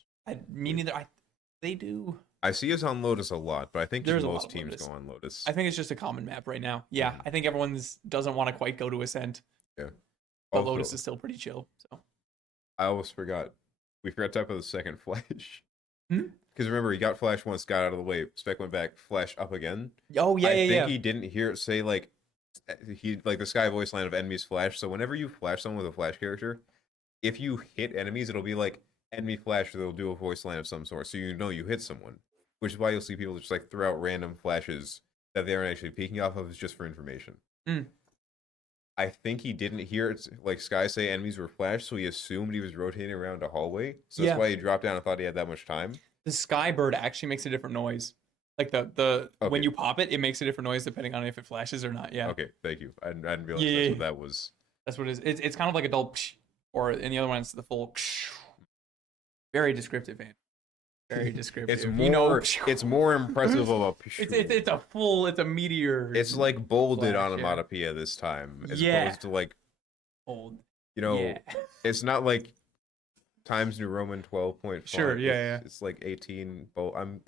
Me neither. They do. I see us on Lotus a lot, but I think There's just a lot most of teams Lotus. go on Lotus. I think it's just a common map right now. Yeah, Mhm. I think everyone's doesn't want to quite go to Ascent, Yeah. but Also, Lotus is still pretty chill. So I almost forgot. We forgot to type of the second flash. Hmm? Because remember, he got flash once, got out of the way. Spec went back, flash up again. oh yeah, I yeah, think yeah. he didn't hear it say like the sky voice line of enemies flash. So whenever you flash someone with a flash character, if you hit enemies, it'll be like enemy flash, or they'll do a voice line of some sort, so you know you hit someone. Which is why you'll see people just like throw out random flashes that they aren't actually peeking off of, just for information. Mm. I think he didn't hear it like Sky say enemies were flashed, so he assumed he was rotating around a hallway. So that's Yeah. why he dropped down and thought he had that much time. The Skybird actually makes a different noise. Like the when Okay. you pop it, it makes a different noise depending on if it flashes or not. Yeah, Okay, thank you. I didn't realize Yeah. that's what that was. that's what it is. It's kind of like a dull, psh, or in the other one it's the full. Psh. Very descriptive, man. Very descriptive. It's more. It's more impressive of a. it's a full. It's a meteor. It's like bolded flash, yeah. onomatopoeia this time, as Yeah. opposed to like, old. you know, Yeah. it's not like Times New Roman 12.5. Sure, yeah, yeah. It's like 18. I'm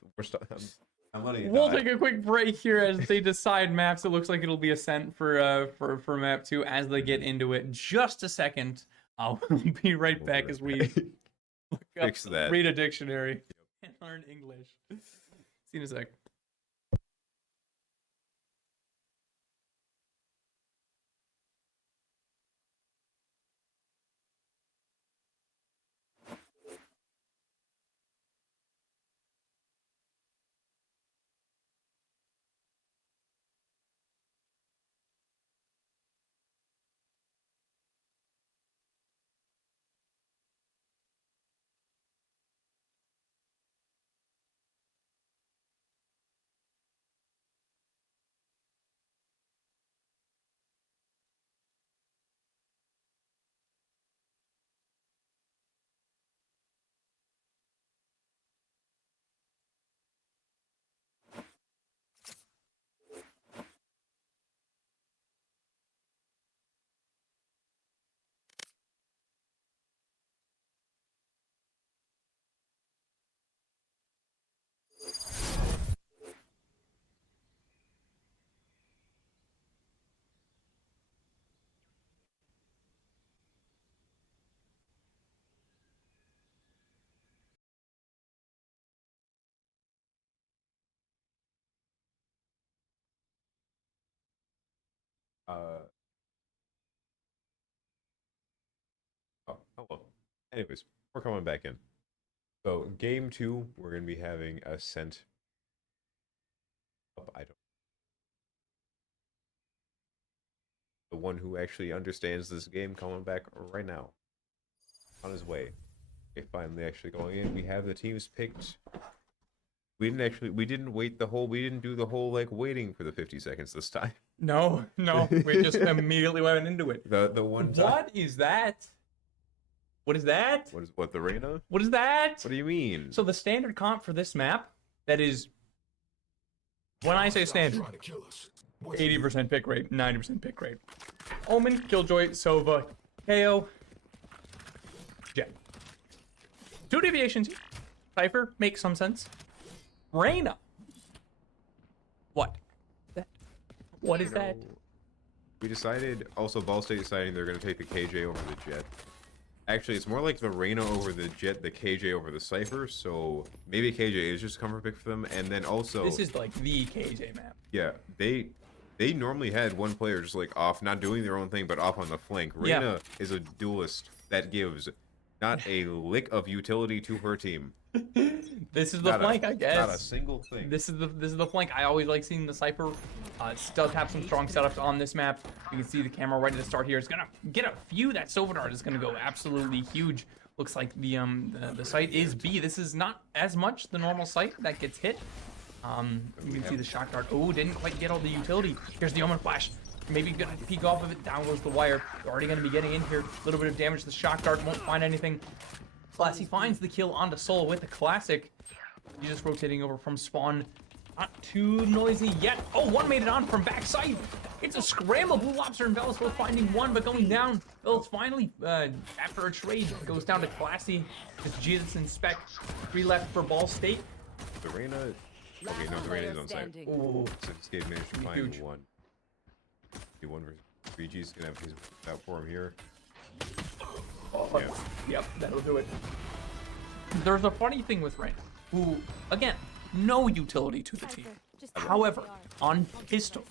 letting it We'll die. take a quick break here as they decide maps. It looks like it'll be Ascent for map 2 as they get into it. Just a second. I'll be right back as we look up, Fix that. read a dictionary and learn English. See you in a sec. Hello. Anyways, we're coming back in. So game 2, we're gonna be having Ascent up. I don't. The one who actually understands this game coming back right now, on his way. Okay, finally actually going in. We have the teams picked. We didn't do the whole like waiting for the 50 seconds this time. No, we just immediately went into it. The one time. What is that? What is that? What the Reyna? What is that? What do you mean? So the standard comp for this map, that is, when I say standard, 80% pick rate, 90% pick rate. Omen, Killjoy, Sova, KO, Jet. 2 deviations. Cypher makes some sense. Reyna. What? What is that? We decided, also Ball State deciding they're going to take the KJ over the Jet. Actually, it's more like the Reyna over the Jet, the KJ over the Cypher, so maybe KJ is just a comfort pick for them, and then also... This is like the KJ map. Yeah, they normally had one player just like off, not doing their own thing, but off on the flank. Reyna is a duelist that gives not a lick of utility to her team. This is the flank, I guess. Not a single thing. This is the flank. I always like seeing the Cypher. It does have some strong setups on this map. You can see the camera right at the start here. It's gonna get a few. That Sova dart is gonna go absolutely huge. Looks like the site is B. This is not as much the normal site that gets hit. You can see the shock dart. Oh, didn't quite get all the utility. Here's the Omen flash. Maybe gonna peek off of it. Down goes the wire. You're already gonna be getting in here. A little bit of damage. The shock dart won't find anything. Classy finds the kill onto Soul with the classic. He's just rotating over from spawn. Not too noisy yet. Oh, one made it on from backside. It's a scramble. Blue Lobster and Velas both finding one, but going down. Velas finally, after a trade, goes down to Classy. It's Jesus and Spec. 3 left for Ball State. The Reyna... Okay, no, the Reyna's on site. Oh, So Escape managed to find huge. one. The one versus 3G's gonna have his out for him here. oh, Yeah. Yep, that'll do it. There's a funny thing with Reyna, who, again, no utility to the team. However, on pistols,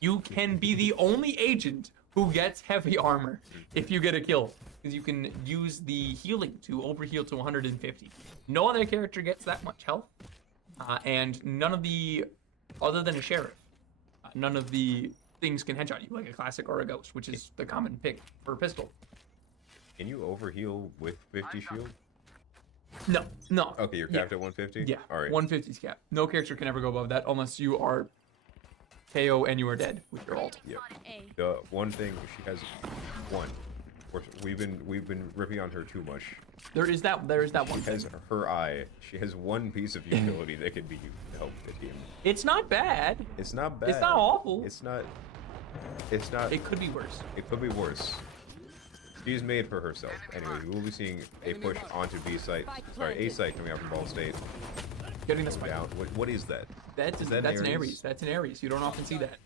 you can be the only agent who gets heavy armor if you get a kill, because you can use the healing to overheal to 150. No other character gets that much health, and none of the, other than a sheriff, none of the things can headshot you, like a classic or a ghost, which is the common pick for a pistol. Can you overheal with 50 shield? No. Okay, you're capped at 150? Yeah, Alright. 150's cap. No character can ever go above that unless you are KO and you are dead with your ult. Yep. The one thing, she has one. Of course, we've been ripping on her too much. There is that one She has thing. her eye. She has one piece of utility that could be used to help the team. It's not bad. It's not bad. It's not awful. It's not. It's not. It could be worse. It could be worse. She's made for herself. Anyway, we will be seeing a push onto B site. Sorry, A site coming out from Ball State. Getting the spike. Down. What is that? That's Is that an Ares? Ares. That's an Ares. You don't often see that.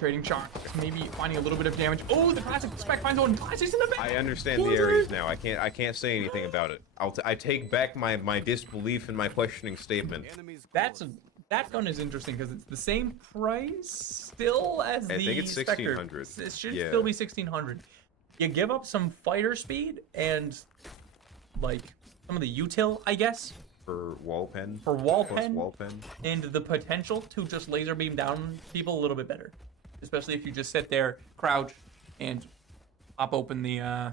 Trading shock. Maybe finding a little bit of damage. Oh, the classic Spec finds one. Classic's in the back. I understand the Ares now. I can't say anything about it. I take back my disbelief and my questioning statement. That gun is interesting because it's the same price still as the I think it's Spectre. 1600. It should Yeah. still be 1600. You give up some fighter speed and like some of the util, I guess, For wall pen. for wall Plus pen, wall pen. and the potential to just laser beam down people a little bit better, especially if you just sit there, crouch, and pop open the You know,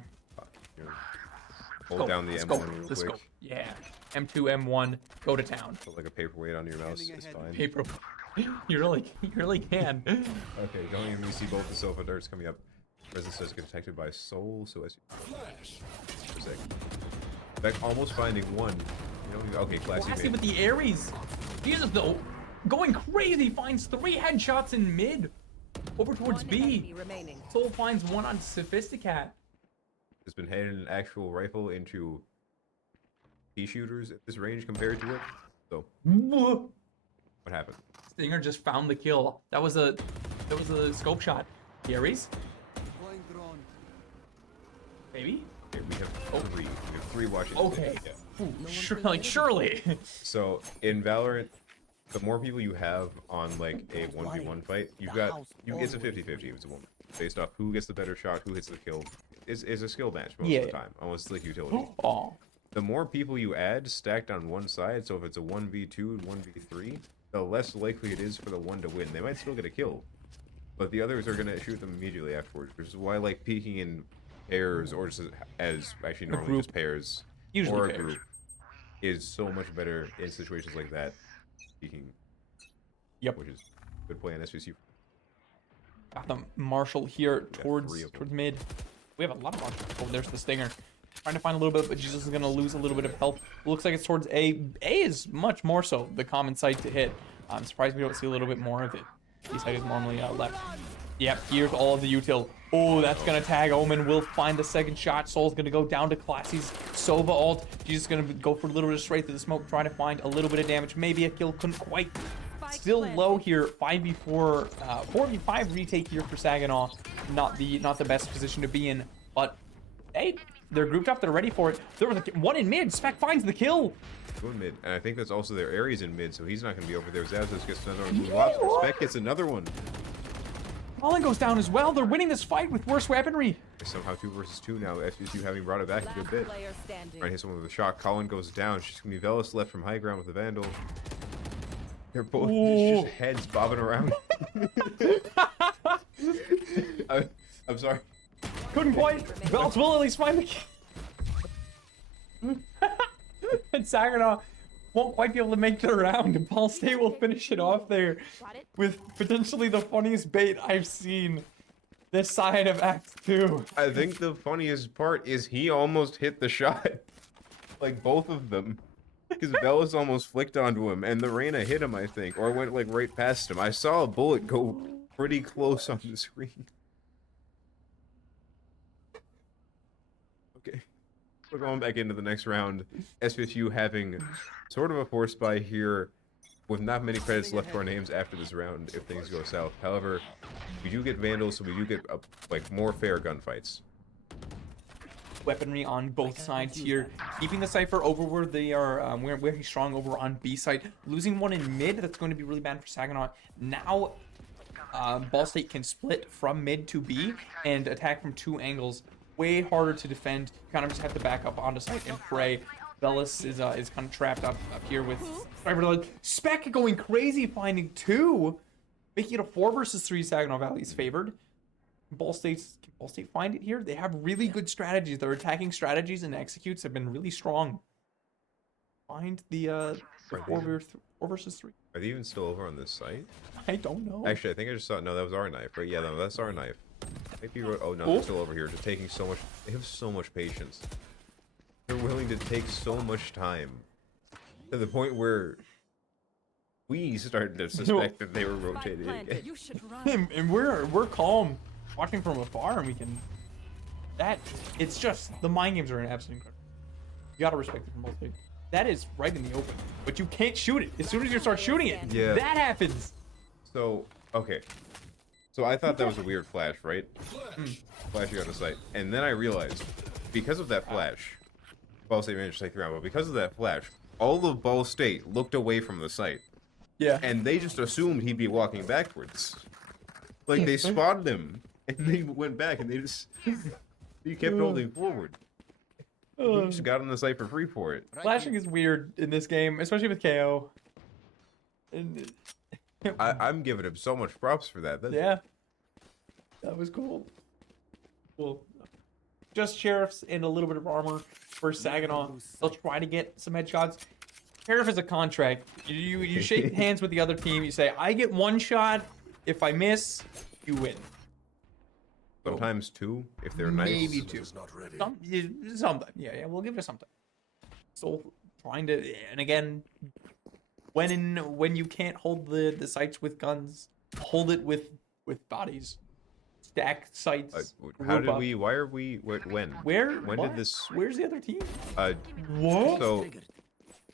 hold scope, down the scope, M1 real the quick. scope. Yeah, M2, M1, go to town. Put like a paperweight on your mouse is fine. Paper. You really can. Okay, don't even see both the Sofa darts coming up. Presence says detected by Soul, so as for a sec. Beck almost finding one. You know, okay, Classy Classy made. with the Ares. Jesus though, going crazy, finds 3 headshots in mid. Over towards B. Remaining. Soul finds one on Sophisticat. Has been handed an actual rifle into pea shooters at this range compared to it. So Whoa. what happened? Stinger just found the kill. That was a scope shot. The Ares? Maybe? Okay, we have three. We have 3 watching. Okay. Yeah. Ooh, surely. So in Valorant, the more people you have on like a 1v1 fight, it's a 50-50 if it's a woman. based off who gets the better shot, who hits the kill. Is a skill match most Yeah. of the time. Almost like utility. Oh, The more people you add stacked on one side, so if it's a 1v2 and 1v3, the less likely it is for the one to win. They might still get a kill, but the others are gonna shoot them immediately afterwards, which is why like peeking in pairs or just as actually normally group. just pairs Usually or a pairs. group is so much better in situations like that. Peeking, Yep. which is good play on SVSU. Got the Marshall here three towards of them. towards mid. We have a lot of Marshall. Oh, there's the Stinger. Trying to find a little bit, but Jesus is gonna lose a little bit of health. Looks like it's towards A. A is much more so the common site to hit. I'm surprised we don't see a little bit more of it. B side is normally left. Yep, here's all of the util. Oh, that's gonna tag Omen. Will find the second shot. Soul's gonna go down to Classy's Sova ult. Jesus gonna go for a little bit of straight through the smoke, trying to find a little bit of damage. Maybe a kill, couldn't quite. Still low here. 5v4, 4v5 retake here for Saginaw. Not the best position to be in, but hey, they're grouped up. They're ready for it. There was one in mid. Spec finds the kill. Going mid, and I think that's also their Ares in mid, so he's not gonna be over there. Zabzos gets another one. Spec gets another one. Colin goes down as well. They're winning this fight with worse weaponry. Somehow 2 versus 2 now. SVSU having brought it back a good Last bit. player standing. Trying to hit someone with a shot. Colin goes down. She's gonna be Velas left from high ground with the Vandal. They're both just heads bobbing around. I'm sorry. Couldn't quite. Belts will at least find the kill. And Saginaw won't quite be able to make the round. And Ball State will finish it off there with potentially the funniest bait I've seen this side of Act 2. I think the funniest part is he almost hit the shot. Like both of them. Because Velas almost flicked onto him, and the Reyna hit him, I think, or went like right past him. I saw a bullet go pretty close on the screen. Okay, we're going back into the next round. SVSU having sort of a force buy here, with not many credits left to our names after this round if things go south. However, we do get Vandals, so we do get like more fair gunfights. Weaponry on both sides here, keeping the Cypher over where they are. We're very strong over on B side. Losing one in mid, that's going to be really bad for Saginaw. Now, Ball State can split from mid to B and attack from 2 angles. Way harder to defend. You kind of just have to back up onto site and pray. Velas is kind of trapped up here with Spec going crazy, finding 2, making it a 4 versus 3. Saginaw Valley is favored. Ball State find it here. They have really good strategies. Their attacking strategies and executes have been really strong. Find the 4 versus 3. Are they even still over on this site? I don't know. Actually, I think I just saw. No, that was our knife, right? Yeah, no, that's our knife. Maybe. Oh no, they're still over here, just taking so much. They have so much patience. They're willing to take so much time, to the point where we started to suspect that they were rotating again. You should run. And we're calm, watching from afar, and we can. It's just the mind games are an absolute incredible. You gotta respect it from both sides. That is right in the open, but you can't shoot it. As soon as you start shooting it, Yeah. that happens. So okay, so I thought that was a weird flash, right? Flashing on the site, and then I realized because of that flash, Ball State managed to take the round, but because of that flash, all of Ball State looked away from the site. Yeah. And they just assumed he'd be walking backwards. Like, they spotted him, and they went back, and he kept holding forward. He just got on the site for free for it. Flashing is weird in this game, especially with KO. And, I'm giving him so much props for that. yeah. That was cool. Cool. Just Sheriffs and a little bit of armor for Saginaw. They'll try to get some headshots. Sheriff is a contract. You shake hands with the other team. You say, I get 1 shot. If I miss, you win. Sometimes 2, if they're nice. Maybe 2. Sometimes. Yeah, we'll give it sometime. So trying to, and again, when you can't hold the sites with guns, hold it with bodies. Stack sites. How did we? Why are we? When? When What? did this? Where's the other team? What? So,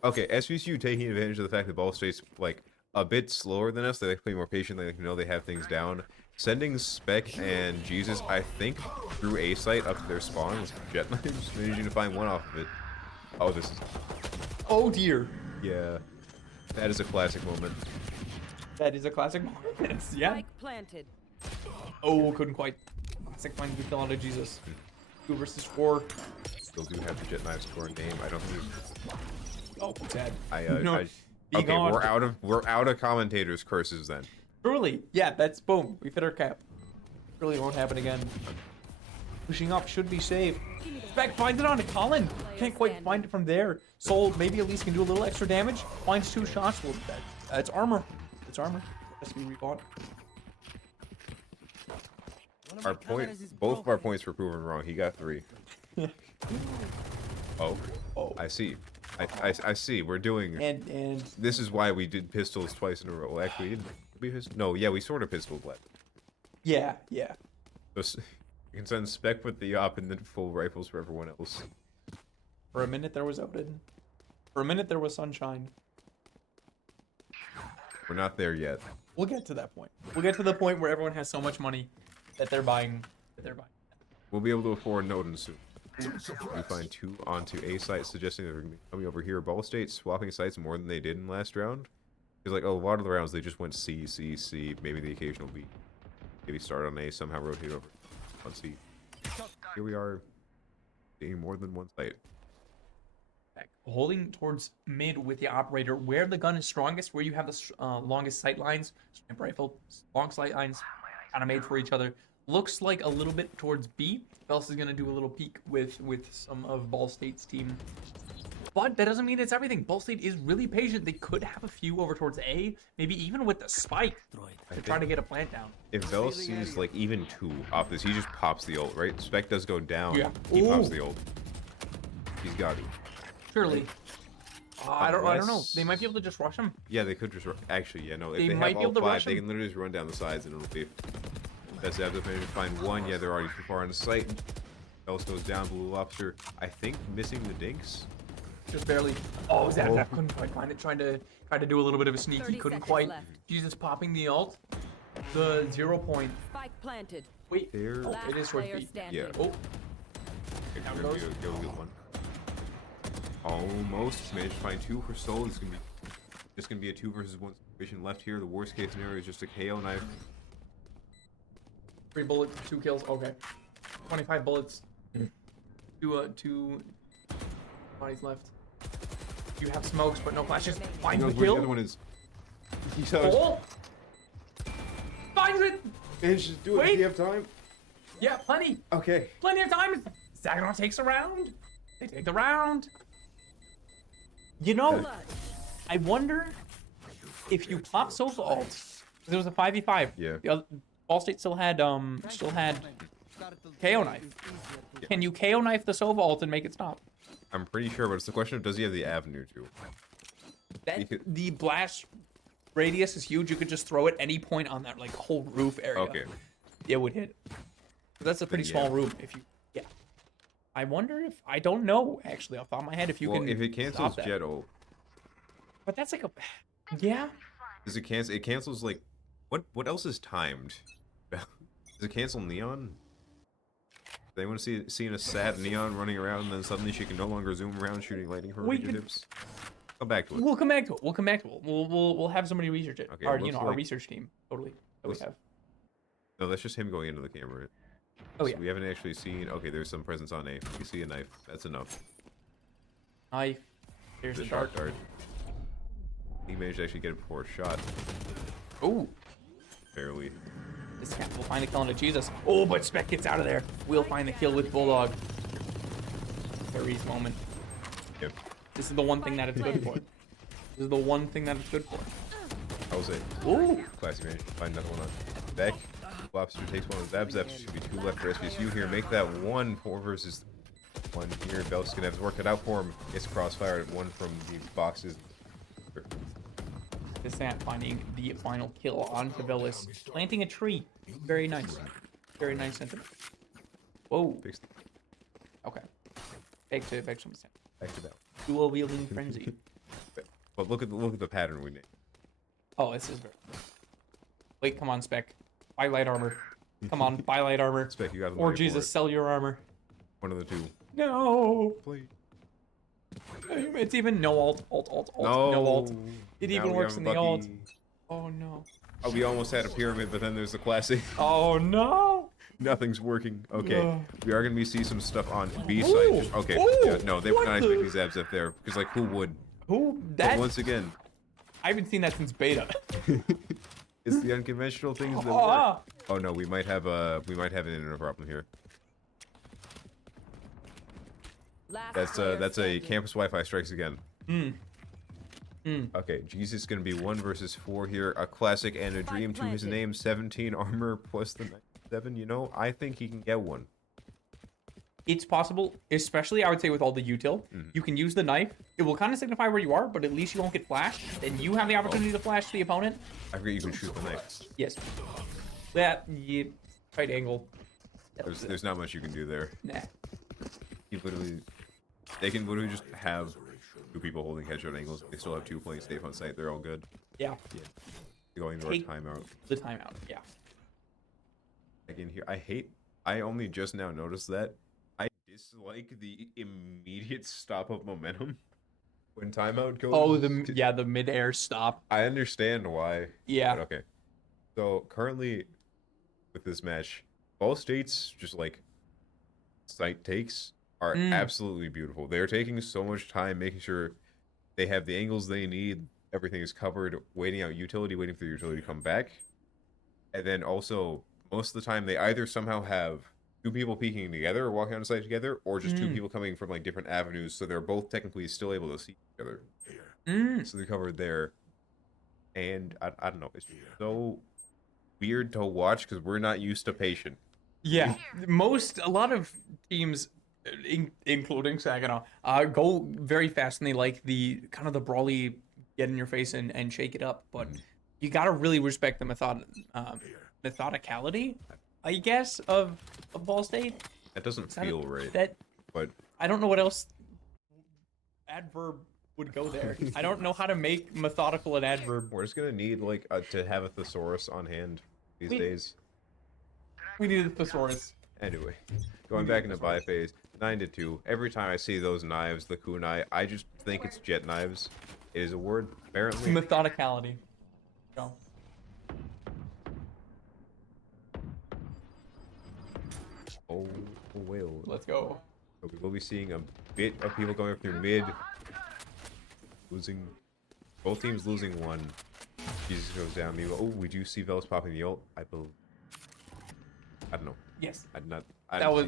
okay, SVSU taking advantage of the fact that Ball State's like a bit slower than us. They like to play more patient. They know they have things down. Sending Spec and Jesus, I think, through A site up to their spawn with jet knives, managing to find one off of it. Oh, this is. Oh dear. Yeah, that is a classic moment. That is a classic moment. Yeah. Spike planted. Oh, couldn't quite. Classic finding the kill onto Jesus. 2 versus 4. Still do have the Jet Knife score name. I don't think. Oh, dead. I Be okay, gone. we're out of commentators' curses then. Truly. Yeah, that's boom. We fit our cap. Really won't happen again. Pushing up should be safe. Spec finds it onto Colin. Can't quite find it from there. Soul maybe at least can do a little extra damage. Finds 2 shots. Well, it's armor. It's armor. Has to be rebought. Our point, both of our points were proven wrong. He got 3. Oh, I see. I see. We're doing. And This is why we did pistols twice in a row. Well, actually, no, yeah, we sort of pistoled left. yeah. So you can send spec with the op and then full rifles for everyone else. For a minute there was Odin. For a minute there was Sunshine. We're not there yet. We'll get to that point. We'll get to the point where everyone has so much money that they're buying. We'll be able to afford Nodin soon. We find 2 onto A site, suggesting that they're going to be coming over here. Ball State swapping sites more than they did in last round. Because like a lot of the rounds they just went C, C, C, maybe the occasional B. Maybe start on A, somehow rotate over on C. Here we are, seeing more than one site. Holding towards mid with the operator, where the gun is strongest, where you have the longest sight lines. Sniper rifle, long sight lines, kind of made for each other. Looks like a little bit towards B. Vels is gonna do a little peek with some of Ball State's team, but that doesn't mean it's everything. Ball State is really patient. They could have a few over towards A, maybe even with the spike to try to get a plant down. If Vels sees like even 2 off this, he just pops the ult, right? Spec does go down. Yeah. He pops Ooh. the ult. He's got it. Surely. I don't know. They might be able to just rush him. Yeah, they could just actually, yeah, no. If They they might have be able all to 5, rush they him. can literally just run down the sides and it'll be. That's the ability to find 1. Yeah, they're already too far on the site. Vels goes down. Blue Lobster, I think, missing the dinks. Just barely. Oh, Zap couldn't quite find it. Tried to do a little bit of a sneaky. 30 Couldn't seconds quite. left. Jesus popping the ult. The 0 point. Spike planted. Wait. There. Oh, Last it is towards player B. standing. Yeah. Oh. Down Go, goes. go get 1. Almost managed to find 2 for Soul. It's gonna be just gonna be a 2 versus 1 situation left here. The worst case scenario is just a KO knife. 3 bullets, 2 kills. Okay. 25 bullets. 2 bodies left. You have smokes, but no flashes. Finds the Where the kill. other one is. Oh! Finds it! Just do it. Wait. Do you have time? Yeah, plenty. Okay. Plenty of time. Saginaw takes a round. They take the round. You know, I wonder if you pop Sofa ult. There was a 5v5. Yeah. The other, Ball State still had KO knife. Can you KO knife the Sova ult and make it stop? I'm pretty sure, but it's the question of does he have the avenue to? That, the blast radius is huge. You could just throw it any point on that like whole roof area. Okay. It would hit. But that's a pretty Then, small yeah. room. If you, yeah. I wonder if I don't know actually off the top of my head if you Well, can. if it cancels stop that. Jet ult, But that's like a, yeah. does it cancel? It cancels like what else is timed? Does it cancel Neon? They want to see a sad Neon running around, and then suddenly she can no longer zoom around shooting lightning from her We could- fingertips. Come back to it. We'll come back to it. We'll come back to it. We'll have somebody research it. Okay, Or it you know, looks our like- research team. Totally. That we looks- have. No, that's just him going into the camera. Oh So yeah. we haven't actually seen. Okay, there's some presence on A. You see a knife. That's enough. Knife. There's The the dark dart. dart. He managed to actually get it before a shot. Oh. Barely. This cat will find the kill into Jesus. Oh, but Spec gets out of there. We'll find the kill with Bulldog. Harry's moment. Yep. This is the one thing that it's good for. This is the one thing that it's good for. I was it. Ooh. Classy managed to find another one on deck. Lobster takes one of the Zabs. Zabs should be 2 left for SVSU here. Make that 1 4 versus 1 here. Belt's gonna have to work it out for him. Gets crossfired at 1 from the boxes. This ant finding the final kill on Tavillis. Planting a tree. Very nice. Very nice sentiment. Whoa. Fixed. Okay. Back to some sense. Back to that. Dual wielding frenzy. But look at the pattern we made. Oh, this is very. Wait, come on, Spec. Buy light armor. Come on, buy light armor. Spec, you got the Or money for Jesus, it. sell your armor. One of the 2. No. Please. It's even no alt. No. No alt. It Now even we works have in the Bucky. alt. Oh no. Oh, we almost had a pyramid, but then there's the classic. Oh no! Nothing's working. Okay, Ugh. we are gonna be see some stuff on B Ooh, side. Okay, ooh, yeah, no, they would what not expect the- these abs up there because like who would? Who But that? once again, I haven't seen that since beta. it's the unconventional things that Ah. work. Oh no, we might have an internet problem here. Last That's player a standing. campus Wi-Fi strikes again. Mm. Okay, Jesus is gonna be 1 versus 4 here. A classic and a dream to his planted. name. 17 armor plus the 97. You know, I think he can get one. It's possible, especially I would say with all the util. You can use the knife. It will kind of signify where you are, but at least you won't get flashed. And you have the opportunity to flash the opponent. I forget you can shoot the knife. Yes. That right angle. There's not much you can do there. Nah. They can literally just have 2 people holding headshot angles. They still have 2 playing safe on site. They're all good. Yeah. Going to our Hate timeout. the timeout. Yeah. Again here, I only just now noticed that. I dislike the immediate stop of momentum when timeout goes. Oh, the mid-air stop. I understand why. Yeah. But okay. So currently, with this match, Ball State's just like site takes are absolutely beautiful. They're taking so much time making sure they have the angles they need, everything is covered, waiting out utility, waiting for the utility to come back. And then also, most of the time, they either somehow have 2 people peeking together or walking on the site together, or just 2 people coming from like different avenues, so they're both technically still able to see each other. So they're covered there. And I don't know, it's so weird to watch because we're not used to patient. Yeah. A lot of teams, including Saginaw, go very fast and they like the kind of the brawly get in your face and shake it up. But you gotta really respect the methodicality, I guess, of Ball State. That doesn't feel right. That But I don't know what else adverb would go there. I don't know how to make methodical an adverb. we're just gonna need like to have a thesaurus on hand these days. We need a thesaurus. Anyway, going back into buy phase, 9-2. Every time I see those knives, the kunai, I just think it's jet knives. It is a word, apparently. Methodicality. Go. Oh, well. Let's go. We will be seeing a bit of people going up through mid. Losing. Both teams losing 1. Jesus goes down. Oh, we do see Velas popping the ult. I believe. I don't know. Yes. I did not. That was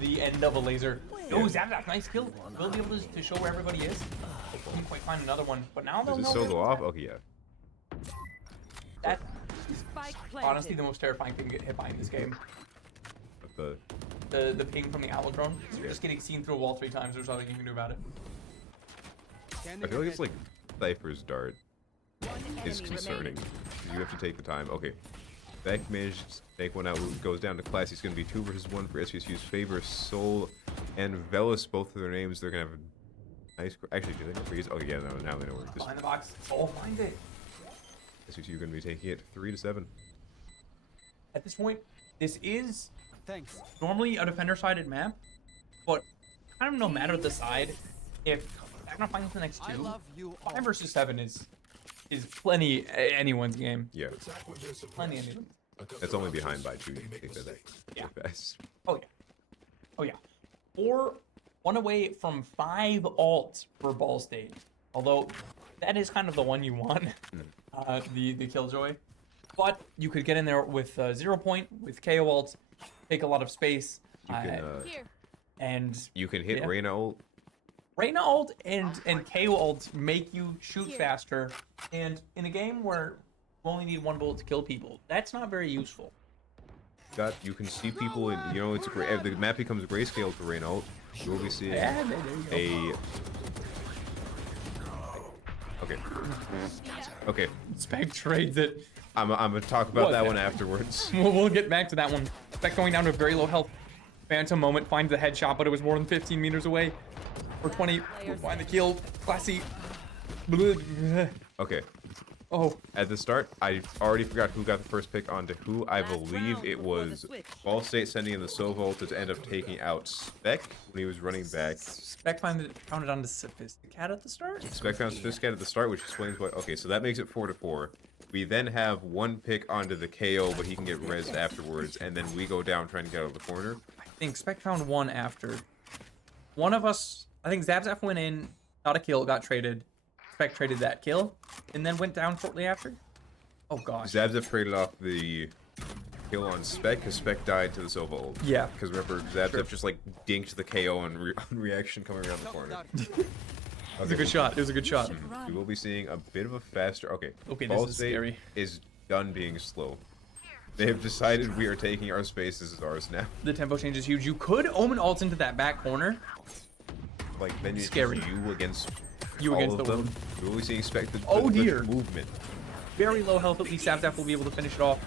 the end of a laser. Oh, Zabzak, nice kill. We'll be able to show where everybody is. Couldn't quite find another one, but now they'll Does it know. still where go it's off? at. Okay, yeah. That's Spike planted. honestly the most terrifying thing to get hit by in this game. But the The ping from the Owl drone. You're just getting seen through a wall 3 times. There's nothing you can do about it. I feel like it's like Cypher's dart One is enemy concerning. remaining. You have to take the time. Okay. Beck managed to take one out. Goes down to class. He's going to be 2 versus 1 for SVSU's favor. Soul and Velas, both of their names. They're going to have a nice. Actually, do they know freeze? Oh, yeah, no, now they know where this Behind the box. Oh, find it. SVSU going to be taking it 3-7. At this point, this is Thanks. normally a defender-sided map, but kind of no matter the side, if Saginaw finds the next I 2, love you all. 5 versus 7 is plenty anyone's game. Yeah. Plenty anyone's. That's only behind by 2. You can take that Yeah. fast. Oh yeah. Oh yeah. 1 away from 5 alts for Ball State. Although that is kind of the one you want, the Killjoy. But you could get in there with 0 point, with KO alts, take a lot of space, You can, Here. and you can hit Yeah. Reyna ult. Reyna ult and KO ults make you shoot Here. faster. And in a game where you only need 1 bullet to kill people, that's not very useful. You can see people in, you know, it's great. The map becomes grayscale for Reyna ult. You will be seeing Yeah, there you go. Okay. Okay. Spec trades it. I'm gonna talk about What that the- one afterwards. We'll get back to that one. Spec going down to very low health. Phantom moment finds the headshot, but it was more than 15 meters away. For 20, we'll find the kill. Classy. Okay. Oh, At the start, I already forgot who got the first pick onto who. I Last believe round it before the was switch. Ball State sending in the Sova to end up taking out Spec when he was running back. Spec found it on the Sophisticat at the start. Spec found Sophisticated at the start, which explains why. Okay, so that makes it 4-4. We then have one pick onto the KO, but he can get rezzed afterwards, and then we go down trying to get out of the corner. I think Spec found one after. One of us, I think Zabzaf went in, got a kill, got traded. Spec traded that kill, and then went down shortly after. Oh gosh. Zabzaf traded off the kill on Spec, because Spec died to the Sova ult. Yeah. Because remember, Zabzaf just like dinked the KO on reaction coming around the corner. It was a good shot. It was a good shot. We will be seeing a bit of a faster. Okay. Okay, Ball this is State scary. is done being slow. They have decided we are taking our space. This is ours now. The tempo change is huge. You could Omen ult into that back corner. Like then you Scary. you against You all against of the them. world. We will be seeing expected. Oh, dear. Movement. Very low health. At least Zabzaf will be able to finish it off.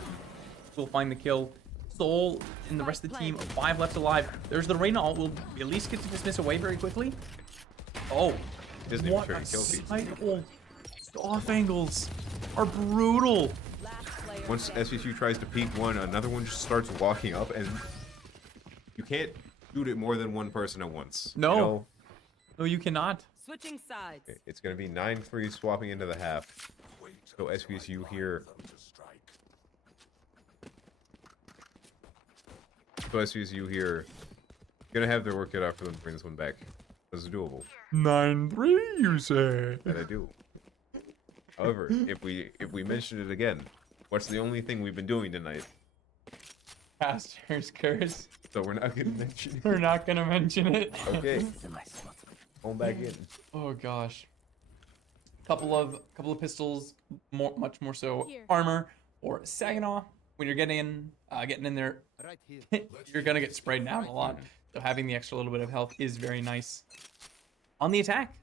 We'll find the kill. Soul and the rest of the team, 5 left alive. There's the Reyna ult. We'll at least get to dismiss away very quickly. Oh, Doesn't even what try a to kill people. cycle. Off angles are brutal. Last player Once SVSU tries to peek one, another one just starts walking up, and you can't shoot at more than one person at once. No. You know? No, you cannot. switching sides. Okay, it's gonna be 9-3 swapping into the half. So SVSU here. So SVSU here. Gonna have their work cut out for them to bring this one back. This is doable. 9-3, you say? And I do. However, if we mention it again, what's the only thing we've been doing tonight? Pastor's curse. So we're not gonna mention it. We're not gonna mention it. Okay. Going back in. Oh gosh. Couple of pistols, much more so Here. armor or Saginaw. When you're getting in there, you're gonna get sprayed down a lot. So having the extra little bit of health is very nice. On the attack,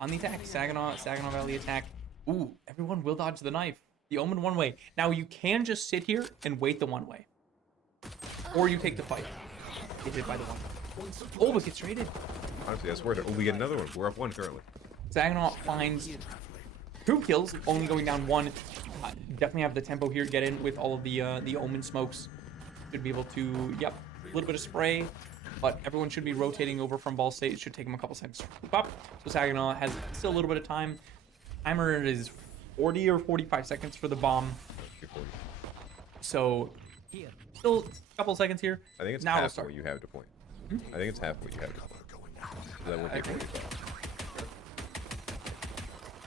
Saginaw Valley attack. Ooh, everyone will dodge the knife. The Omen one way. Now you can just sit here and wait the one way, or you take the fight. Get hit by the one. Oh, but gets traded. Honestly, that's worth it. Oh, we get another one. We're up 1 currently. Saginaw finds 2 kills, only going down 1. Definitely have the tempo here. Get in with all of the Omen smokes. Should be able to, yep, a little bit of spray. But everyone should be rotating over from Ball State. It should take them a couple seconds to group up. So Saginaw has still a little bit of time. Timer is 40 or 45 seconds for the bomb. So still a couple seconds here. I think it's now we'll half start. what you have to point. I think it's half what you have to point. So that won't take 45.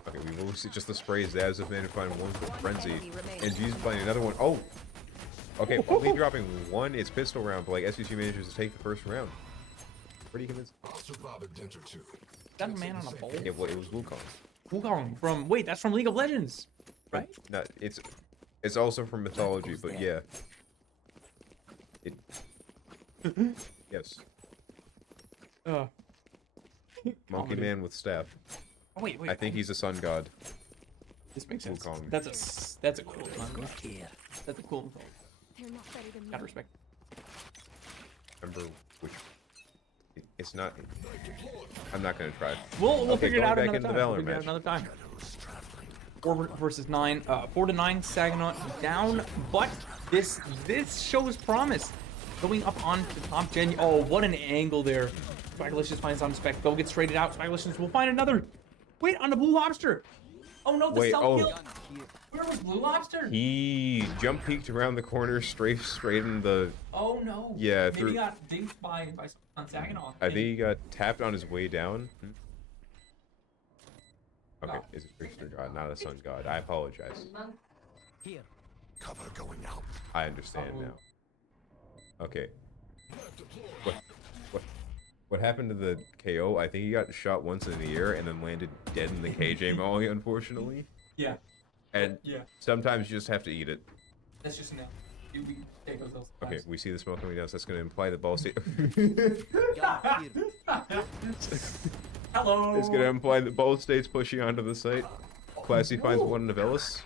Okay, we will see just the sprays. Zabs have managed to find one for Frenzy. And G's finding another one. Oh! Okay, only dropping one. It's pistol round, but like SVSU manages to take the first round. Pretty convincing. Is that a man on a pole? Yeah, well, it was Wukong. Wukong from, wait, that's from League of Legends, right? No, it's also from mythology, but yeah. It. Yes. Monkey Comedy. Man with staff. Oh, wait. I think he's a sun god. This makes sense. Wukong. That's a cool one. That's a cool one. They're not better than Gotta me. respect. Remember which? It's not. I'm not gonna try. We'll Okay, figure it going out back another into time. the We'll Valor figure it out match. another time. 4 versus 9. 4 to 9. Saginaw down, but this shows promise. Going up on the top gen. Oh, what an angle there. Spagulicious finds on Spec. Go gets traded out. Spagulicious will find another. Wait, on the Blue Lobster. Oh no, the Wait, self-kill. Where was Blue Lobster? He jump peeked around the corner, straight in the. Oh no. Yeah, Maybe through- he got dinked by on Saginaw. I think he got tapped on his way down. Okay, Oh. is it trickster god, not a sun god? I apologize. Cover going out. I understand Uh-oh. now. Okay. What happened to the KO? I think he got shot once in the air and then landed dead in the KJ molly, unfortunately. Yeah. And Yeah. sometimes you just have to eat it. That's just enough. We take those Okay, we see the smoke coming down, so that's going to imply that Ball State. Hello. It's going to imply that Ball State's pushing onto the site. Classy finds one in Novellis.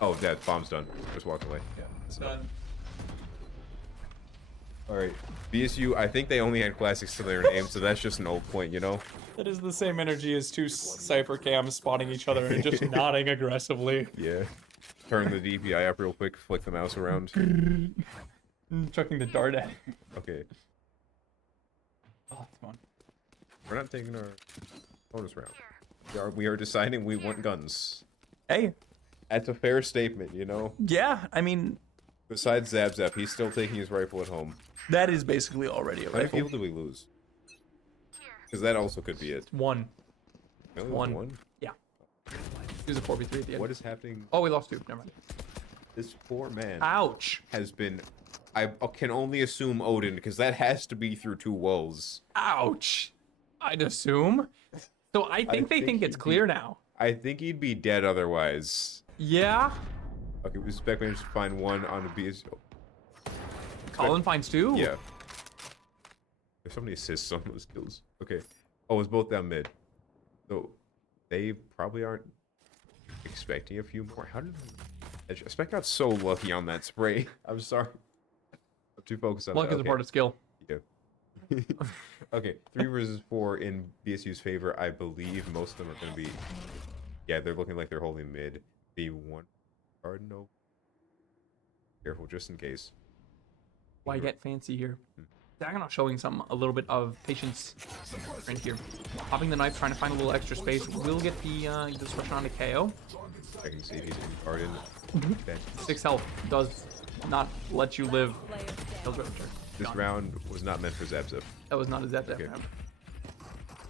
Oh, that bomb's done. Just walk away. Yeah, it's done. Alright. BSU, I think they only had classics to their name, so that's just an old point, you know? That is the same energy as 2 Cypher cams spotting each other and just nodding aggressively. Yeah. Turn the DPI up real quick, flick the mouse around. Chucking the dart at him. Okay. Oh, come on. We're not taking our bonus round. We are deciding we want guns. Hey, That's a fair statement, you know? Yeah, I mean, Besides Zap Zap, he's still taking his rifle at home. that is basically already a How many rifle. people do we lose? Because that also could be it. One. We only One. lose one? Yeah. He was a 4v3 at the end. What is happening? Oh, we lost 2. Never mind. This poor man Ouch. has been... I can only assume Odin, because that has to be through 2 walls. Ouch. I'd assume. So I think they think it's clear now. I think he'd be dead otherwise. Yeah. Okay, we spec managed to find one on the BS. Colin finds 2. Yeah. There's so many assists on those kills. Okay. Oh, it's both down mid. So they probably aren't expecting a few more. How did Spec got so lucky on that spray? I'm sorry. I'm too focused on Luck that. is a part of skill. Yeah. Okay, 3 versus 4 in BSU's favor. I believe most of them are going to be. Yeah, they're looking like they're holding mid. B1 card, no. Careful, just in case. Why get fancy here? Saginaw showing a little bit of patience right here. Popping the knife, trying to find a little extra space. Will get the discretion on the KO. I can see he's in Garden. Okay. 6 health does not let you live. Player standing. Kills Raptor. This Gone. round was not meant for Zap Zap. That was not a Zap Zap Okay. round.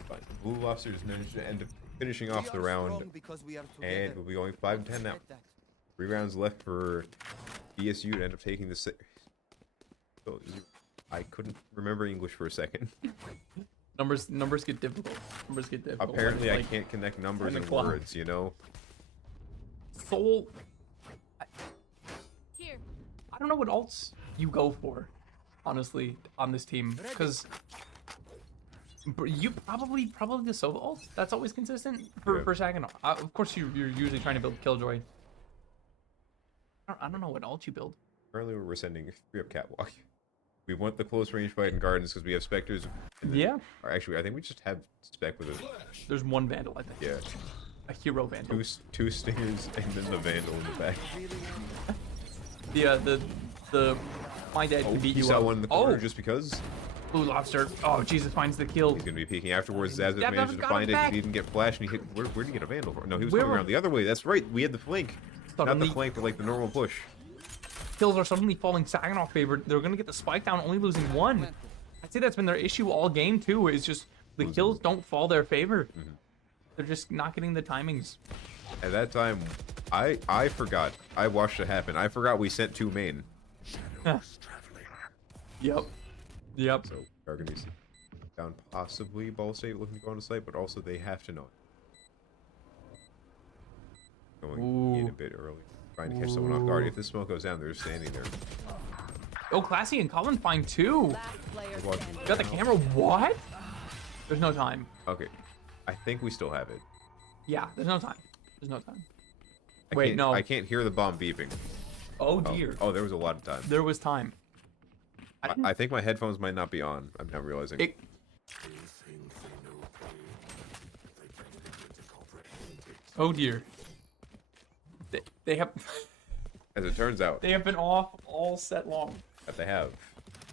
Fine. Blue Lobsters managed to end up finishing off the round, and we'll be going 5-10 now. 3 rounds left for BSU to end up taking the. So I couldn't remember English for a second. Numbers get difficult. Numbers get difficult. Apparently, I Like, can't connect numbers 10 and o'clock. words. You know. Soul. Here. I don't know what alts you go for, honestly, on this team, because you probably the solo ult. That's always consistent for Yeah. for Saginaw. Of course, you're usually trying to build Killjoy. I don't know what ult you build. Currently, we're sending 3 up Catwalk. We want the close range fight in Gardens because we have Spectres. and then- Yeah, Or actually, I think we just have Spec with a there's one Vandal, I think. yeah, A hero Vandal. two Stingers and then the Vandal in the back. The my dad Oh, can beat he you saw up. one in the corner Oh, just because. Blue Lobster. Oh, Jesus finds the kill. He's gonna be peeking afterwards. Zap Zap Zap managed Zap's to got find him it. back. He didn't get flash, and he hit. Where did he get a Vandal from? No, he was Where coming were- around the other way. That's right. We had the flank. Not Suddenly- the flank, but like the normal push. Kills are suddenly falling Saginaw favor. They're gonna get the spike down, only losing 1. I'd say that's been their issue all game too. Is just the Losing. kills don't fall their favor. They're just not getting the timings. At that time, I forgot. I watched it happen. I forgot we sent 2 main. Yep. Yep. So are gonna be down possibly Ball State looking to go on the site, but also they have to know. Going in a Ooh. bit early, trying to catch someone off guard. If this smoke goes down, they're just standing there. Oh, Classy and Colin find 2. Last player What? standing. Got the camera. What? There's no time. Okay, I think we still have it. Yeah, there's no time. There's no time. I Wait, can't- no. I can't hear the bomb beeping. Oh Oh, dear. oh, there was a lot of time. There was time. I think my headphones might not be on. I'm now realizing. It, oh dear. They have As it turns out, they have been off all set long. that they have.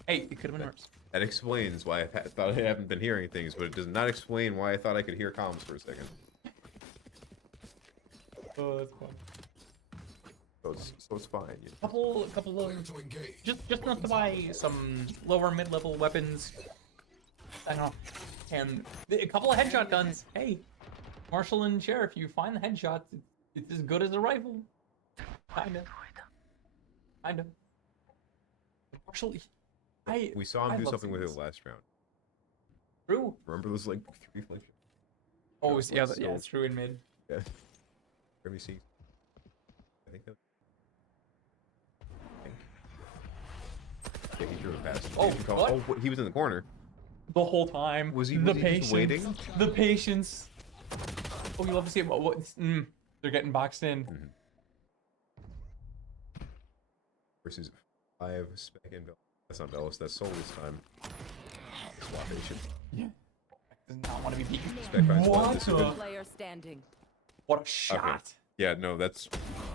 Hey, it could have been worse. That explains why I thought I haven't been hearing things, but it does not explain why I thought I could hear comms for a second. Oh, that's fun. So it's fine. You know. Couple of just enough to buy some lower mid-level weapons. I don't know. And a couple of headshot guns. Hey, Marshall and Sheriff, you find the headshots. It's as good as a rifle. Kinda. Marshall, We saw I him do love something with it seeing last round. True. Remember those like 3 flash? Oh, That yeah, was yeah, so- it's true in mid. Yeah. Let me see. I think that. Yeah, he threw it past. Oh, He called- what? Oh, he was in the corner. The whole time. Was he- the was he patience? just waiting? The patience. Oh, you love to see it. They're getting boxed in. Versus 5 spec and Bell. That's not Bellis. That's Soul this time. Swappation. Yeah. Does not want to be beaten. Spec finds one. What? This is good. Player standing. What a shot. Yeah, no, that's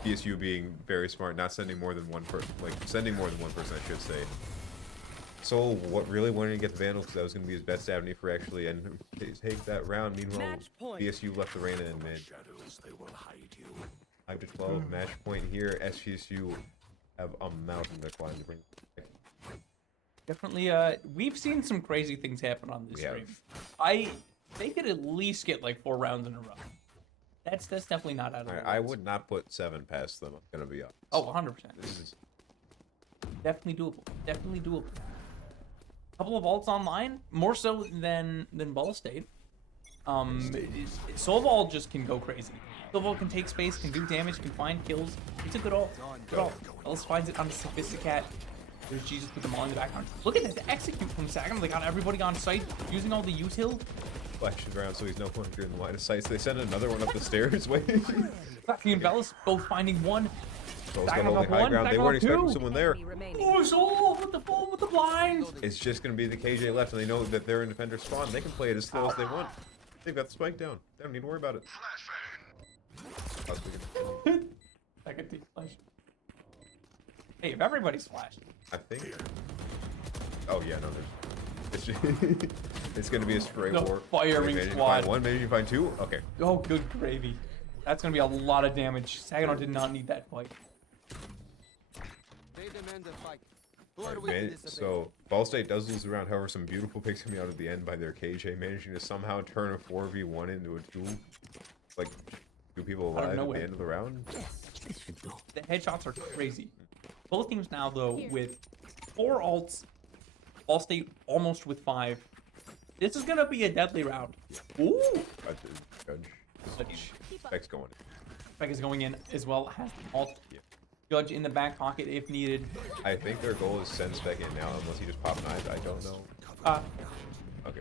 BSU being very smart, not sending more than one person. Like, sending more than one person, I should say. Soul what really wanted to get the Vandal because that was going to be his best avenue for actually and take that round. Meanwhile, Match point. BSU left the Reyna in mid. Shadows, they will hide you. 5 to 12 match point here. SVSU have a mountain to climb to bring. Definitely, we've seen some crazy things happen on this We have. stream. They could at least get like 4 rounds in a row. That's definitely not out of the I woods. would not put 7 past them. I'm gonna be honest. Oh, 100%. This is Definitely doable. Definitely doable. Couple of ults online, more so than Ball State. Solval just can go crazy. Solval can take space, can do damage, can find kills. It's a good ult. Good ult. Ellis finds it on the Sophisticat. There's Jesus with them all in the background. Look at that, the execute from Saginaw. They got everybody on site using all the util. flashes around so he's no longer in the line of sight. So they send another one up the stairs. Wait. Becky and Bellis both finding one. Soul's got Saginaw all the got high one, ground. They Saginaw weren't expecting two. someone there. Enemy remaining. Oh, Soul with the blind. It's just going to be the KJ left, and they know that they're in defender spawn. They can play it as slow as they want. They've got the spike down. They don't need to worry about it. Second team flash. Hey, if everybody's flashed. I think. Oh yeah, no, there's. It's just, it's going to be a straight No, war. firing Maybe you squad. find one, maybe you find two. Okay. Oh, good gravy. That's gonna be a lot of damage. Saginaw did not need that fight. They demand a fight. Who are Right, we to man, disobey? so Ball State does lose the round. However, some beautiful picks coming out at the end by their KJ, managing to somehow turn a 4v1 into a 2. Like, 2 people Out of alive at nowhere. the end of the round. The headshots are crazy. Both teams now, though, with 4 ults. Ball State almost with 5. This is gonna be a deadly round. Ooh! Judge. Specs going. Spec is going in as well. Has the ult. Yeah. Judge in the back pocket if needed. I think their goal is send Spec in now, unless he just pop knives. I don't know. Okay.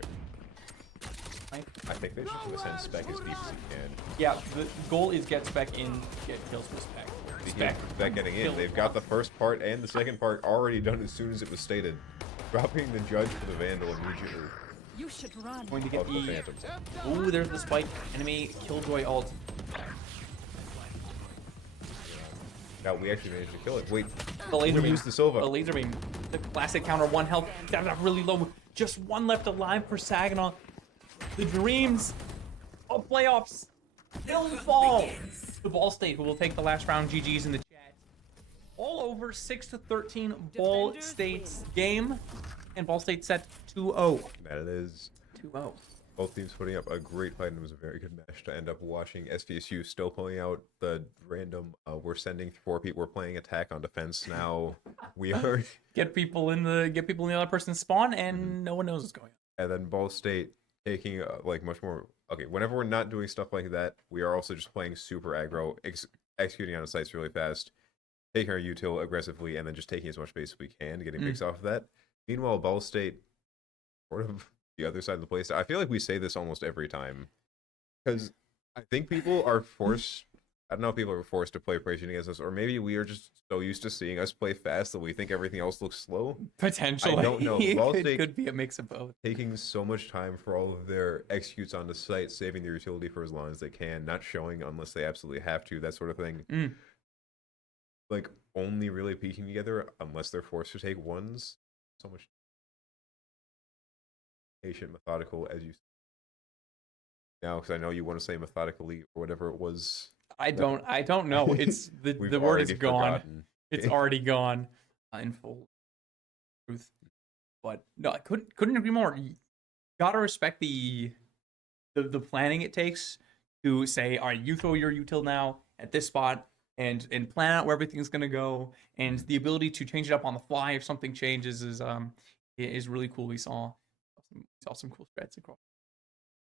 Right? I think they just want to send Spec as deep as he can. Yeah, the goal is get Spec in, get kills with Spec. Spec getting in. They've got the first part and the second part already done as soon as it was stated. Dropping the Judge for the Vandal immediately. You should run. Going to get Of the E. Phantom. Ooh, there's the spike. Enemy Killjoy ult. Now we actually managed to kill it. Wait, The laser we beam. used the Silva. The laser beam. The classic counter. 1 health. That's not really low. Just 1 left alive for Saginaw. The dreams of playoffs still fall. The Ball State, who will take the last round. GG's in the chat. All over 6-13 Ball Defenders State's win. game. And Ball State set 2-0. That it is. 2-0. Both teams putting up a great fight, and it was a very good match to end up watching. SVSU still pulling out the random. We're sending 4 people. We're playing attack on defense now. We are, Get people in the other person's spawn, and no one knows what's going on. and then Ball State taking like much more. Okay, whenever we're not doing stuff like that, we are also just playing super aggro, executing on the sites really fast, taking our util aggressively, and then just taking as much space as we can, getting picks off of that. Meanwhile, Ball State, sort of the other side of the place. I feel like we say this almost every time, because I think people are forced. I don't know if people are forced to play Precision against us, or maybe we are just so used to seeing us play fast that we think everything else looks slow. Potentially. I don't know. Ball it State- could be a mix of both. Taking so much time for all of their executes on the site, saving their utility for as long as they can, not showing unless they absolutely have to, that sort of thing. Like, only really peeking together unless they're forced to take ones. So much patient, methodical, as you now, because I know you want to say methodically or whatever it was. I don't know. It's the We've word is already gone. forgotten. It's already gone in full truth. But no, I couldn't agree more. You gotta respect the planning it takes to say, all right, you throw your util now at this spot and plan out where everything's gonna go, and the ability to change it up on the fly if something changes is really cool. We saw some cool spreads across.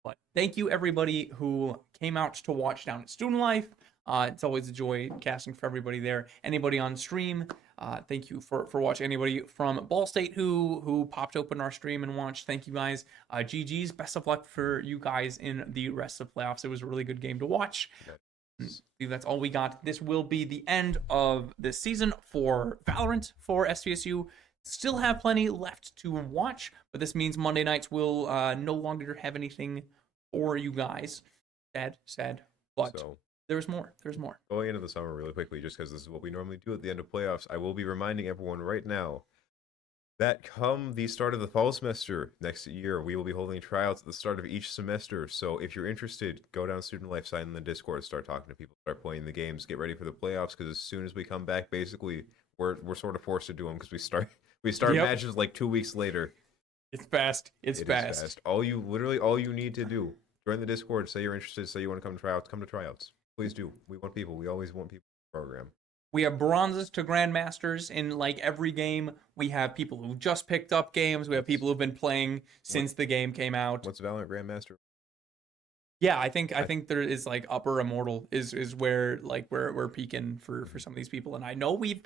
But thank you everybody who came out to watch down at Student Life. It's always a joy casting for everybody there. Anybody on stream, thank you for watching. Anybody from Ball State who popped open our stream and watched, thank you guys. GG's, best of luck for you guys in the rest of playoffs. It was a really good game to watch. I believe that's all we got. This will be the end of this season for Valorant for SVSU. Still have plenty left to watch, but this means Monday nights will no longer have anything for you guys. Sad, but So, there's more. going into the summer really quickly, just because this is what we normally do at the end of playoffs, I will be reminding everyone right now, that come the start of the fall semester next year, we will be holding tryouts at the start of each semester. So if you're interested, go down Student Life, sign in the Discord, start talking to people, start playing the games, get ready for the playoffs. Because as soon as we come back, basically, we're sort of forced to do them because we start Yep. matches like 2 weeks later. It's fast. It's It is fast. all you need to do, join the Discord, say you're interested, say you want to come to tryouts, come to tryouts. Please do. We want people. We always want people in the program. We have bronzes to grandmasters in like every game. We have people who just picked up games. We have people who've been playing since the game came out. What's Valorant Grandmaster? Yeah, I think there is like upper immortal is where like we're peaking for some of these people. And I know we've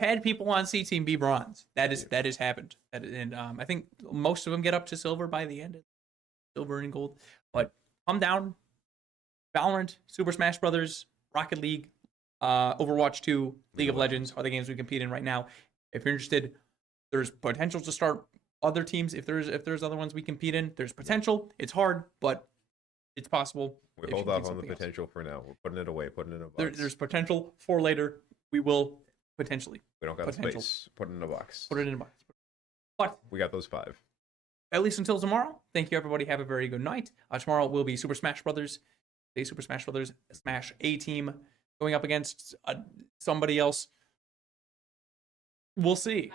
had people on C team be bronze. That has happened. And I think most of them get up to silver by the end, silver and gold. But come down, Valorant, Super Smash Brothers, Rocket League, Overwatch 2, League of Legends are the games we compete in right now. If you're interested, there's potential to start other teams. If there's other ones we compete in, there's potential. It's hard, but it's possible. We hold off on the potential for now. We're putting it away, putting it in a box. There's potential for later. We will potentially. We don't got the space. Put it in a box. Put it in a box. But we got those 5. At least until tomorrow. Thank you, everybody. Have a very good night. Tomorrow will be Super Smash Brothers. Super Smash Brothers Smash A team going up against somebody else. We'll see.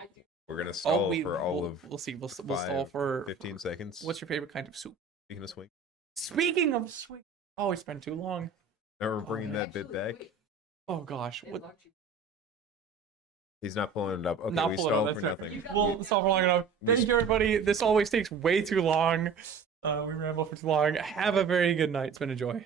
We're gonna stall for all of. We'll see. We'll stall for 15 seconds. What's your favorite kind of soup? Speaking of swing. Speaking of swing. Oh, it's been too long. Now we're bringing that bit back. Oh gosh. What? He's not pulling it up. Okay, Not we pulling it stalled up, for that's nothing. We'll stall for long enough. Thank you, everybody. This always takes way too long. We ramble for too long. Have a very good night. It's been a joy.